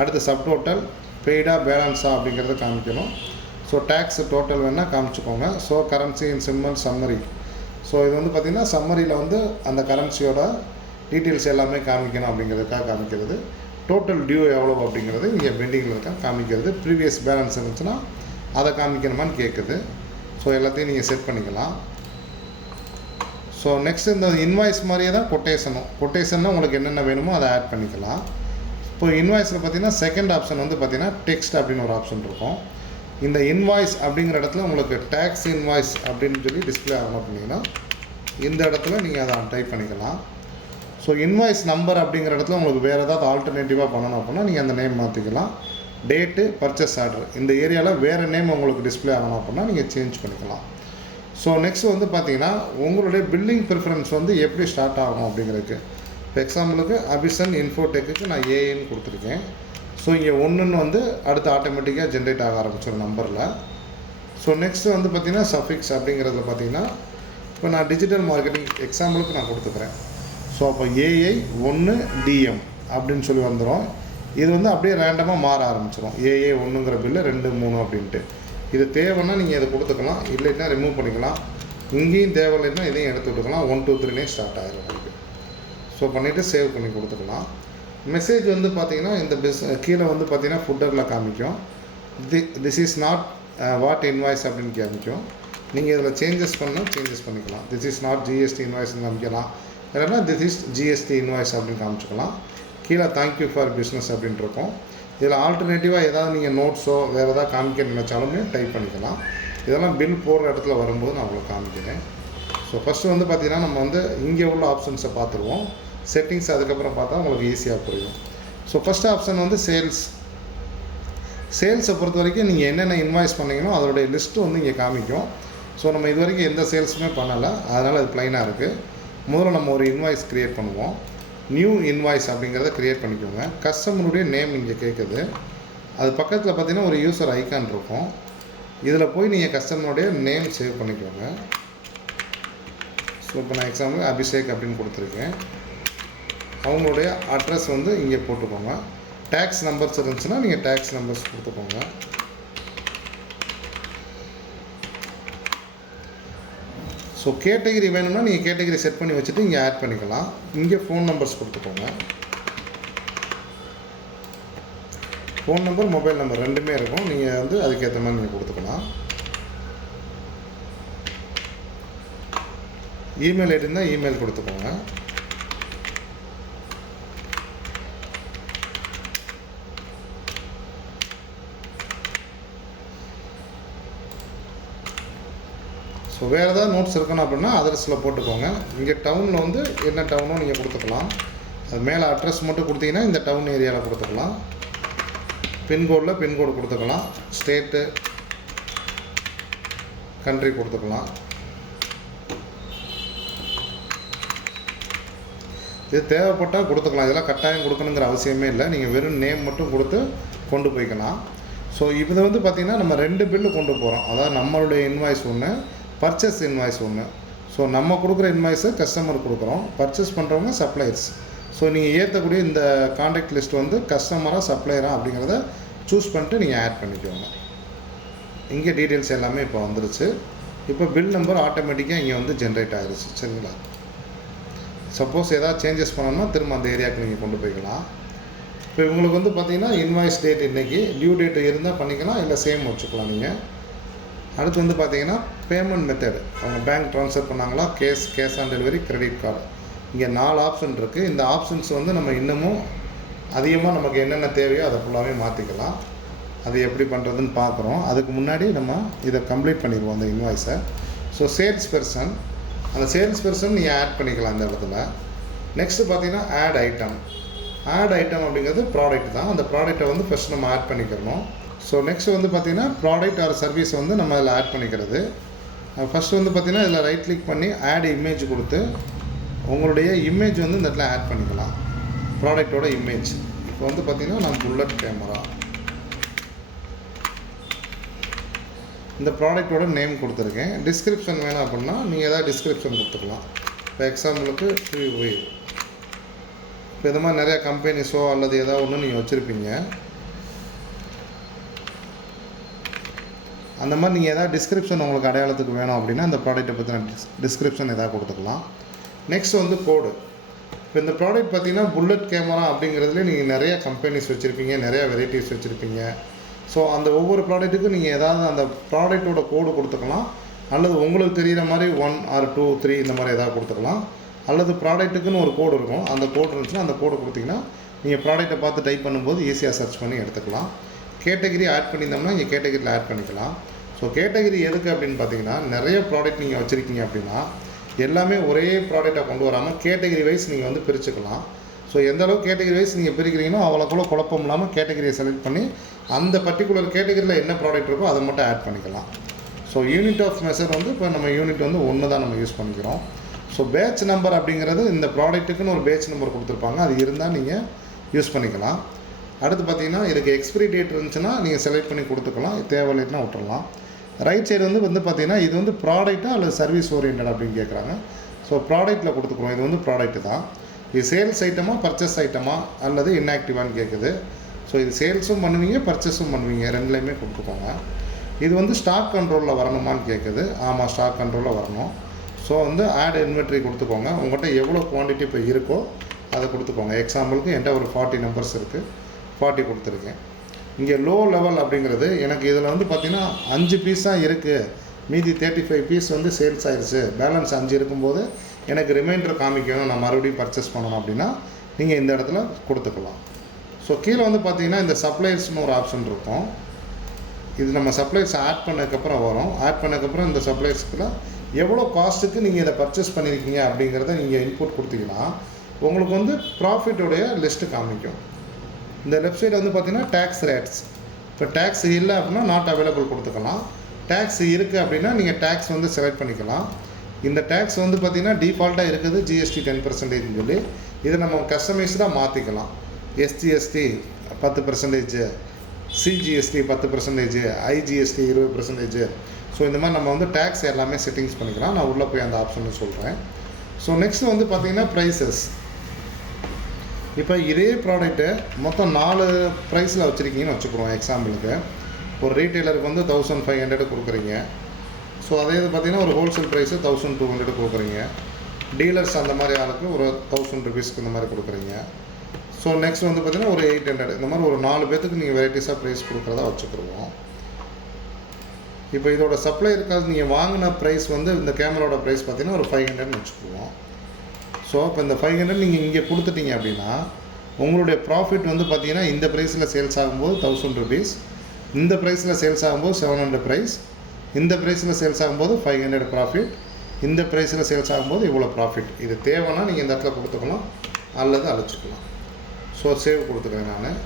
அடுத்து சப்டோட்டல், பெய்டா பேலன்ஸா அப்படிங்கிறத காமிக்கணும். டேக்ஸ் டோட்டல் வேணால் காமிச்சிக்கோங்க. Currency in simple summary. இது வந்து பார்த்திங்கன்னா சம்மரியில் வந்து அந்த கரன்சியோட டீட்டெயில்ஸ் எல்லாமே காமிக்கணும் அப்படிங்கிறதுக்காக காமிக்கிறது. டோட்டல் டியூ எவ்வளோ அப்படிங்கிறது இங்கே பெண்டிங்கில் இருக்க காமிக்கிறது. ப்ரீவியஸ் பேலன்ஸ் இருந்துச்சுன்னா அதை காமிக்கணுமான்னு கேட்குது. எல்லாத்தையும் நீங்கள் செட் பண்ணிக்கலாம். நெக்ஸ்ட் இந்த இன்வாய்ஸ் மாதிரியே தான் கொட்டேஷன்னா உங்களுக்கு என்னென்ன வேணுமோ அதை ஆட் பண்ணிக்கலாம். இப்போ இன்வாய்ஸில் பார்த்தீங்கன்னா செகண்ட் ஆப்ஷன் வந்து பார்த்தீங்கன்னா டெக்ஸ்ட் அப்படின்னு ஒரு ஆப்ஷன் இருக்கும். இந்த இன்வாய்ஸ் அப்படிங்கிற இடத்துல உங்களுக்கு டேக்ஸ் இன்வாய்ஸ் அப்படின்னு சொல்லி டிஸ்பிளே ஆகணும் அப்படின்னா இந்த இடத்துல நீங்கள் அதை டைப் பண்ணிக்கலாம். இன்வாய்ஸ் நம்பர் அப்படிங்கிற இடத்துல உங்களுக்கு வேறு ஏதாவது ஆல்டர்னேட்டிவாக பண்ணணும் அப்படின்னா நீங்கள் அந்த நேம் மாற்றிக்கலாம். டேட்டு, பர்ச்சேஸ் ஆர்டர் இந்த ஏரியாவில் வேறு நேம் உங்களுக்கு டிஸ்பிளே ஆகணும் அப்படின்னா நீங்கள் சேஞ்ச் பண்ணிக்கலாம். நெக்ஸ்ட் வந்து பார்த்தீங்கன்னா உங்களுடைய பில்லிங் ப்ரிஃபரன்ஸ் வந்து எப்படி ஸ்டார்ட் ஆகும் அப்படிங்கிறதுக்கு. இப்போ எக்ஸாம்பிளுக்கு அபிசன் இன்ஃபோடெக்கு நான் ஏன்னு கொடுத்துருக்கேன். இங்கே 1ன்னு வந்து அடுத்து ஆட்டோமேட்டிக்காக ஜென்ரேட் ஆக ஆரம்பிச்சிடும் நம்பரில். நெக்ஸ்ட்டு வந்து பார்த்திங்கன்னா சஃபிக்ஸ் அப்படிங்கிறதுல பார்த்திங்கன்னா இப்போ நான் டிஜிட்டல் மார்க்கெட்டிங் எக்ஸாம்பிளுக்கு நான் கொடுத்துக்கிறேன். அப்போ ஏஐ 1 DM அப்படின்னு சொல்லி வந்துடும். இது வந்து அப்படியே ரேண்டமாக மாற ஆரம்பிச்சிடும். ஏஏ 1ங்கிற பில்லு 2 3 அப்படின்ட்டு. இது தேவைன்னா நீங்கள் இதை கொடுத்துக்கலாம், இல்லைன்னா ரிமூவ் பண்ணிக்கலாம். இங்கேயும் தேவையில்லைன்னா இதையும் எடுத்து விட்டுக்கலாம். 1 2 3 ஸ்டார்ட் ஆகிடும் உங்களுக்கு. பண்ணிவிட்டு சேவ் பண்ணி கொடுத்துக்கலாம். மெசேஜ் வந்து பார்த்திங்கன்னா இந்த கீழே வந்து பார்த்திங்கன்னா ஃபுட்டரில் காமிக்கும். This is not what invoice அப்படின்னு காமிக்கும். நீங்கள் இதில் சேஞ்சஸ் பண்ணால் சேஞ்சஸ் பண்ணிக்கலாம். திஸ் இஸ் நாட் ஜிஎஸ்டி இன்வாய்ஸ்ன்னு காமிக்கலாம், இல்லைன்னா திஸ் இஸ் ஜிஎஸ்டி இன்வாய்ஸ் அப்படின்னு காமிச்சிக்கலாம். கீழே தேங்க்யூ ஃபார் பிஸ்னஸ் அப்படின்ட்டு இருக்கும். இதில் ஆல்டர்னேட்டிவாக ஏதாவது நீங்கள் நோட்ஸோ வேறு ஏதாவது காமிக்க நினச்சாலுமே டைப் பண்ணிக்கலாம். இதெல்லாம் பில் போடுற இடத்துல வரும்போது நான் உங்களுக்கு காமிக்கிறேன். ஃபஸ்ட்டு வந்து பார்த்திங்கன்னா நம்ம வந்து இங்கே உள்ள ஆப்ஷன்ஸை பார்த்துருவோம். செட்டிங்ஸ் அதுக்கப்புறம் பார்த்தா உங்களுக்கு ஈஸியாக புரியும். ஃபஸ்ட் ஆப்ஷன் வந்து சேல்ஸை பொறுத்த வரைக்கும் நீங்கள் என்னென்ன இன்வாய்ஸ் பண்ணீங்களோ அதோடைய லிஸ்ட்டு வந்து இங்கே காமிக்கும். ஸோ நம்ம இது வரைக்கும் எந்த சேல்ஸுமே பண்ணலை, அதனால் அது ப்ளைனாக இருக்குது. முதல்ல நம்ம ஒரு இன்வாய்ஸ் க்ரியேட் பண்ணுவோம். நியூ இன்வாய்ஸ் அப்படிங்கிறத க்ரியேட் பண்ணிக்கோங்க. கஸ்டமருடைய நேம் இங்கே கேட்குது. அது பக்கத்தில் பார்த்தீங்கன்னா ஒரு யூசர் ஐக்கான் இருக்கும். இதில் போய் நீங்கள் கஸ்டமருடைய நேம் சேவ் பண்ணிக்கோங்க. ஸோ இப்போ நான் எக்ஸாம்பிள் அபிஷேக் அப்படின்னு கொடுத்துருக்கேன். அவங்களுடைய அட்ரஸ் வந்து இங்கே போட்டுக்கோங்க. டேக்ஸ் நம்பர்ஸ் இருந்துச்சுன்னா நீங்கள் டேக்ஸ் நம்பர்ஸ் கொடுத்துக்கோங்க. ஸோ கேட்டகிரி வேணும்னா நீங்கள் கேட்டகிரி செட் பண்ணி வச்சுட்டு இங்கே ஆட் பண்ணிக்கலாம். இங்கே ஃபோன் நம்பர்ஸ் கொடுத்துக்கோங்க. ஃபோன் நம்பர், மொபைல் நம்பர் ரெண்டுமே இருக்கும். நீங்கள் வந்து அதுக்கேற்ற மாதிரி நீங்கள் கொடுத்துக்கலாம். இமெயில் ஐடி இருந்தால் இமெயில் கொடுத்துக்கோங்க. ஸோ வேறு ஏதாவது நோட்ஸ் இருக்கணும் அப்படின்னா அட்ரஸில் போட்டுக்கோங்க. இங்கே டவுனில் வந்து என்ன டவுனோ நீங்கள் கொடுத்துக்கலாம். அது மேலே அட்ரஸ் மட்டும் கொடுத்தீங்கன்னா இந்த டவுன் ஏரியாவில் கொடுத்துக்கலாம். பின்கோடில் பின்கோடு கொடுத்துக்கலாம். ஸ்டேட்டு, கண்ட்ரி கொடுத்துக்கலாம். இது தேவைப்பட்டால் கொடுத்துக்கலாம். இதெல்லாம் கட்டாயம் கொடுக்கணுங்கிற அவசியமே இல்லை. நீங்கள் வெறும் நேம் மட்டும் கொடுத்து கொண்டு போய்க்கலாம். ஸோ இது வந்து பார்த்திங்கன்னா நம்ம 2 பில்லு கொண்டு போகிறோம். அதாவது நம்மளுடைய இன்வாய்ஸ் ஒன்று, பர்ச்சேஸ் இன்வாய்ஸ் ஒன்று. ஸோ நம்ம கொடுக்குற இன்வாய்ஸை கஸ்டமருக்கு கொடுக்குறோம். பர்ச்சேஸ் பண்ணுறவங்க சப்ளையர்ஸ். ஸோ நீங்கள் ஏற்றக்கூடிய இந்த கான்டாக்ட் லிஸ்ட் வந்து கஸ்டமராக சப்ளையராக அப்படிங்கிறத சூஸ் பண்ணிட்டு நீங்கள் ஆட் பண்ணிக்கோங்க. இங்கே டீட்டெயில்ஸ் எல்லாமே இப்போ வந்துருச்சு. இப்போ பில் நம்பர் ஆட்டோமேட்டிக்காக இங்கே வந்து ஜென்ரேட் ஆகிடுச்சு. சரிங்களா? சப்போஸ் ஏதாவது சேஞ்சஸ் பண்ணணும்னா திரும்ப அந்த ஏரியாவுக்கு நீங்கள் கொண்டு போய்க்கலாம். இப்போ இவங்களுக்கு வந்து பார்த்திங்கன்னா இன்வாய்ஸ் டேட் இன்றைக்கி, டியூ டேட் இருந்தால் பண்ணிக்கலாம், இல்லை சேம் வச்சுக்கலாம் நீங்கள். அடுத்து வந்து பார்த்திங்கன்னா பேமெண்ட் மெத்தட். அவங்க பேங்க் ட்ரான்ஸ்ஃபர் பண்ணாங்களா, cash on delivery, credit card. இங்கே 4 ஆப்ஷன் இருக்குது. இந்த ஆப்ஷன்ஸ் வந்து நம்ம இன்னமும் அதிகமாக நமக்கு என்னென்ன தேவையோ அதை ஃபுல்லாகவே மாற்றிக்கலாம். அது எப்படி பண்ணுறதுன்னு பார்க்குறோம். அதுக்கு முன்னாடி நம்ம இதை கம்ப்ளீட் பண்ணிடுவோம் அந்த இன்வாய்ஸை. ஸோ சேல்ஸ் பெர்சன், அந்த சேல்ஸ் பெர்சன் நீங்கள் ஆட் பண்ணிக்கலாம் இந்த இடத்துல. நெக்ஸ்ட்டு பார்த்தீங்கன்னா ஆட் ஐட்டம். ஆட் ஐட்டம் அப்படிங்கிறது ப்ராடக்ட் தான். அந்த ப்ராடக்ட்டை வந்து ஃபஸ்ட் நம்ம ஆட் பண்ணிக்கிறணும். ஸோ நெக்ஸ்ட் வந்து பார்த்திங்கன்னா ப்ராடக்ட் ஆர் சர்வீஸ் வந்து நம்ம அதில் ஆட் பண்ணிக்கிறது. ஃபஸ்ட்டு வந்து பார்த்திங்கன்னா இதில் ரைட் கிளிக் பண்ணி ஆட் இமேஜ் கொடுத்து உங்களுடைய இமேஜ் வந்து இந்த இடத்துல ஆட் பண்ணிக்கலாம். ப்ராடக்டோட இமேஜ். இப்போ வந்து பார்த்திங்கன்னா நான் புல்லட் கேமரா, இந்த ப்ராடக்டோட நேம் கொடுத்துருக்கேன். டிஸ்கிரிப்ஷன் வேணும் அப்படின்னா நீங்கள் எதாவது டிஸ்கிரிப்ஷன் கொடுத்துக்கலாம். இப்போ எக்ஸாம்பிளுக்கு ஃப்ரீ. இப்போ இது மாதிரி நிறையா கம்பெனிஸோ அல்லது ஏதாவது ஒன்று நீங்கள் வச்சுருப்பீங்க. அந்த மாதிரி நீங்கள் எதாவது டிஸ்கிரிப்ஷன் உங்களுக்கு அடையாளத்துக்கு வேணும் அப்படின்னா அந்த ப்ராடக்ட்டை பற்றின டிஸ்கிரிப்ஷன் எதாவது கொடுத்துக்கலாம். நெக்ஸ்ட் வந்து கோடு. இப்போ இந்த ப்ராடக்ட் பார்த்திங்கன்னா புல்லட் கேமரா அப்படிங்கிறதுல நீங்கள் நிறையா கம்பெனிஸ் வச்சுருப்பீங்க, நிறையா வெரைட்டிஸ் வச்சுருப்பீங்க. ஸோ அந்த ஒவ்வொரு ப்ராடக்ட்டுக்கும் நீங்கள் ஏதாவது அந்த ப்ராடக்ட்டோட கோடு கொடுத்துக்கலாம். அல்லது உங்களுக்கு தெரிகிற மாதிரி 1 or 2, 3 இந்த மாதிரி எதாவது கொடுத்துக்கலாம். அல்லது ப்ராடக்ட்டுக்குன்னு ஒரு கோடு இருக்கும். அந்த கோடு இருந்துச்சுன்னா அந்த கோடு கொடுத்திங்கன்னா நீங்கள் ப்ராடக்ட்டை பார்த்து டைப் பண்ணும்போது ஈஸியாக சர்ச் பண்ணி எடுத்துக்கலாம். கேட்டகிரி ஆட் பண்ணியிருந்தோம்னா இங்கே கேட்டகிரியில் ஆட் பண்ணிக்கலாம். ஸோ கேட்டகிரி எதுக்கு அப்படின்னு பார்த்தீங்கன்னா நிறைய ப்ராடக்ட் நீங்கள் வச்சுருக்கீங்க அப்படின்னா எல்லாமே ஒரே ப்ராடக்டை கொண்டு வராமல் கேட்டகிரி வைஸ் நீங்கள் வந்து பிரிச்சுக்கலாம். ஸோ எந்த அளவுக்கு கேட்டகிரி வைஸ் நீங்கள் பிரிக்கிறீங்களோ அவ்வளோக்குள்ள குழப்பம் இல்லாமல் கேட்டகிரியை செலக்ட் பண்ணி அந்த பர்டிகுலர் கேட்டகிரியில் என்ன ப்ராடக்ட் இருக்கோ அதை மட்டும் ஆட் பண்ணிக்கலாம். ஸோ யூனிட் ஆஃப் மெஷர் வந்து இப்போ நம்ம யூனிட் வந்து 1 தான் நம்ம யூஸ் பண்ணிக்கிறோம். ஸோ பேட்ச் நம்பர் அப்படிங்கிறது இந்த ப்ராடக்ட்டுக்குன்னு ஒரு பேட்ச் நம்பர் கொடுத்துருப்பாங்க. அது இருந்தால் நீங்கள் யூஸ் பண்ணிக்கலாம். அடுத்து பார்த்தீங்கன்னா இதுக்கு எக்ஸ்பிரி டேட் இருந்துச்சுன்னா நீங்கள் செலக்ட் பண்ணி கொடுத்துக்கலாம். தேவையில்லைன்னா விட்டுறலாம். ரைட் சைடு வந்து பார்த்தீங்கன்னா இது வந்து ப்ராடக்ட்டா அல்லது சர்வீஸ் ஓரியன்ட் அப்படின்னு கேட்குறாங்க. ஸோ ப்ராடக்ட்டில் கொடுத்துக்குறோம். இது வந்து ப்ராடக்ட் தான். இது சேல்ஸ் ஐட்டமா, பர்ச்சேஸ் ஐட்டமா அல்லது இன்ஆக்டிவான்னு கேட்குது. ஸோ இது சேல்ஸும் பண்ணுவீங்க, பர்ச்சேஸும் பண்ணுவீங்க, ரெண்டுலேயுமே கொடுத்துக்கோங்க. இது வந்து ஸ்டாக் கண்ட்ரோலில் வரணுமான்னு கேட்குது. ஆமாம், ஸ்டாக் கண்ட்ரோலில் வரணும். ஸோ வந்து ஆட் இன்வென்ட்ரி கொடுத்துக்கோங்க. உங்கள்கிட்ட எவ்வளோ குவான்டிட்டி இப்போ இருக்கோ அதை கொடுத்துக்கோங்க. எக்ஸாம்பிளுக்கு என்கிட்ட ஒரு 40 நம்பர்ஸ் இருக்குது, 40 கொடுத்துருக்கேன். இங்கே லோ லெவல் அப்படிங்கிறது எனக்கு இதில் வந்து பார்த்திங்கன்னா 5 பீஸ் தான் இருக்குது, மீதி 35 பீஸ் வந்து சேல்ஸ் ஆயிடுச்சு, பேலன்ஸ் 5 இருக்கும்போது எனக்கு ரிமைண்டர் காமிக்கணும், நான் மறுபடியும் பர்ச்சேஸ் பண்ணணும் அப்படின்னா நீங்கள் இந்த இடத்துல கொடுத்துக்கலாம். ஸோ கீழே வந்து பார்த்திங்கன்னா இந்த சப்ளையர்ஸ்னு ஒரு ஆப்ஷன் இருக்கும். இது நம்ம சப்ளையர்ஸ் ஆட் பண்ணதுக்கப்புறம் வரும். ஆட் பண்ணதுக்கப்புறம் இந்த சப்ளையர்ஸ்க்குள்ள எவ்வளோ காஸ்ட்டுக்கு நீங்கள் இதை பர்ச்சேஸ் பண்ணியிருக்கீங்க அப்படிங்கிறத நீங்கள் இன்புட் கொடுத்தீங்கன்னா உங்களுக்கு வந்து ப்ராஃபிட்டோடைய லிஸ்ட்டு காமிக்கும். இந்த லெஃப்ட் சைடு வந்து பார்த்திங்கன்னா டேக்ஸ் ரேட்ஸ். இப்போ இப்போ டேக்ஸ் இல்லை அப்படின்னா நாட் அவைலபிள் கொடுத்துக்கலாம். டேக்ஸ் இருக்குது அப்படின்னா நீங்கள் டேக்ஸ் வந்து செலக்ட் பண்ணிக்கலாம். இந்த டேக்ஸ் வந்து பார்த்திங்கன்னா டிஃபால்ட்டாக இருக்குது ஜிஎஸ்டி 10%ன்னு சொல்லி இதை நம்ம கஸ்டமைஸ்டாக மாற்றிக்கலாம். SGST 10%, CGST 10%, IGST 20%. ஸோ இந்த மாதிரி நம்ம வந்து டேக்ஸ் எல்லாமே செட்டிங்ஸ் பண்ணிக்கலாம். நான் உள்ளே போய் அந்த ஆப்ஷன் சொல்கிறேன். ஸோ நெக்ஸ்ட் வந்து பார்த்திங்கன்னா ப்ரைஸஸ். இப்போ இதே ப்ராடக்ட்டு மொத்தம் 4 ப்ரைஸில் வச்சுருக்கீங்கன்னு வச்சுக்கிறோம். எக்ஸாம்பிளுக்கு ஒரு ரீட்டெயிலருக்கு வந்து 1500 கொடுக்குறீங்க. ஸோ அதே இது பார்த்திங்கன்னா ஒரு ஹோல்சேல் ப்ரைஸு 1200 கொடுக்குறீங்க. டீலர்ஸ் அந்த மாதிரி ஆளுக்கு ஒரு 1000 ருபீஸ்க்கு இந்த மாதிரி கொடுக்குறீங்க. ஸோ நெக்ஸ்ட் வந்து பார்த்திங்கன்னா ஒரு 800. இந்த மாதிரி ஒரு 4 பேர்த்துக்கு நீங்கள் வெரைட்டிஸாக ப்ரைஸ் கொடுக்குறதா வச்சுக்கிடுவோம். இப்போ இதோட சப்ளை இருக்காது. நீங்கள் வாங்கின ப்ரைஸ் வந்து இந்த கேமராவோட ப்ரைஸ் பார்த்திங்கன்னா ஒரு 500ன்னு வச்சுக்குவோம். ஸோ இப்போ இந்த 500 நீங்கள் இங்கே கொடுத்துட்டீங்க அப்படின்னா உங்களுடைய ப்ராஃபிட் வந்து பார்த்திங்கன்னா இந்த ப்ரைஸில் சேல்ஸ் ஆகும்போது 1000 ருபீஸ், இந்த ப்ரைஸில் சேல்ஸ் ஆகும்போது 700 ப்ரைஸ், இந்த ப்ரைஸில் சேல்ஸ் ஆகும்போது 500 ப்ராஃபிட், இந்த ப்ரைஸில் சேல்ஸ் ஆகும்போது இவ்வளோ ப்ராஃபிட். இது தேவைன்னா நீங்கள் இந்த இடத்துல கொடுத்துக்கலாம் அல்லது அழைச்சிக்கலாம். ஸோ சேவ் கொடுத்துக்கிறேன் நான்.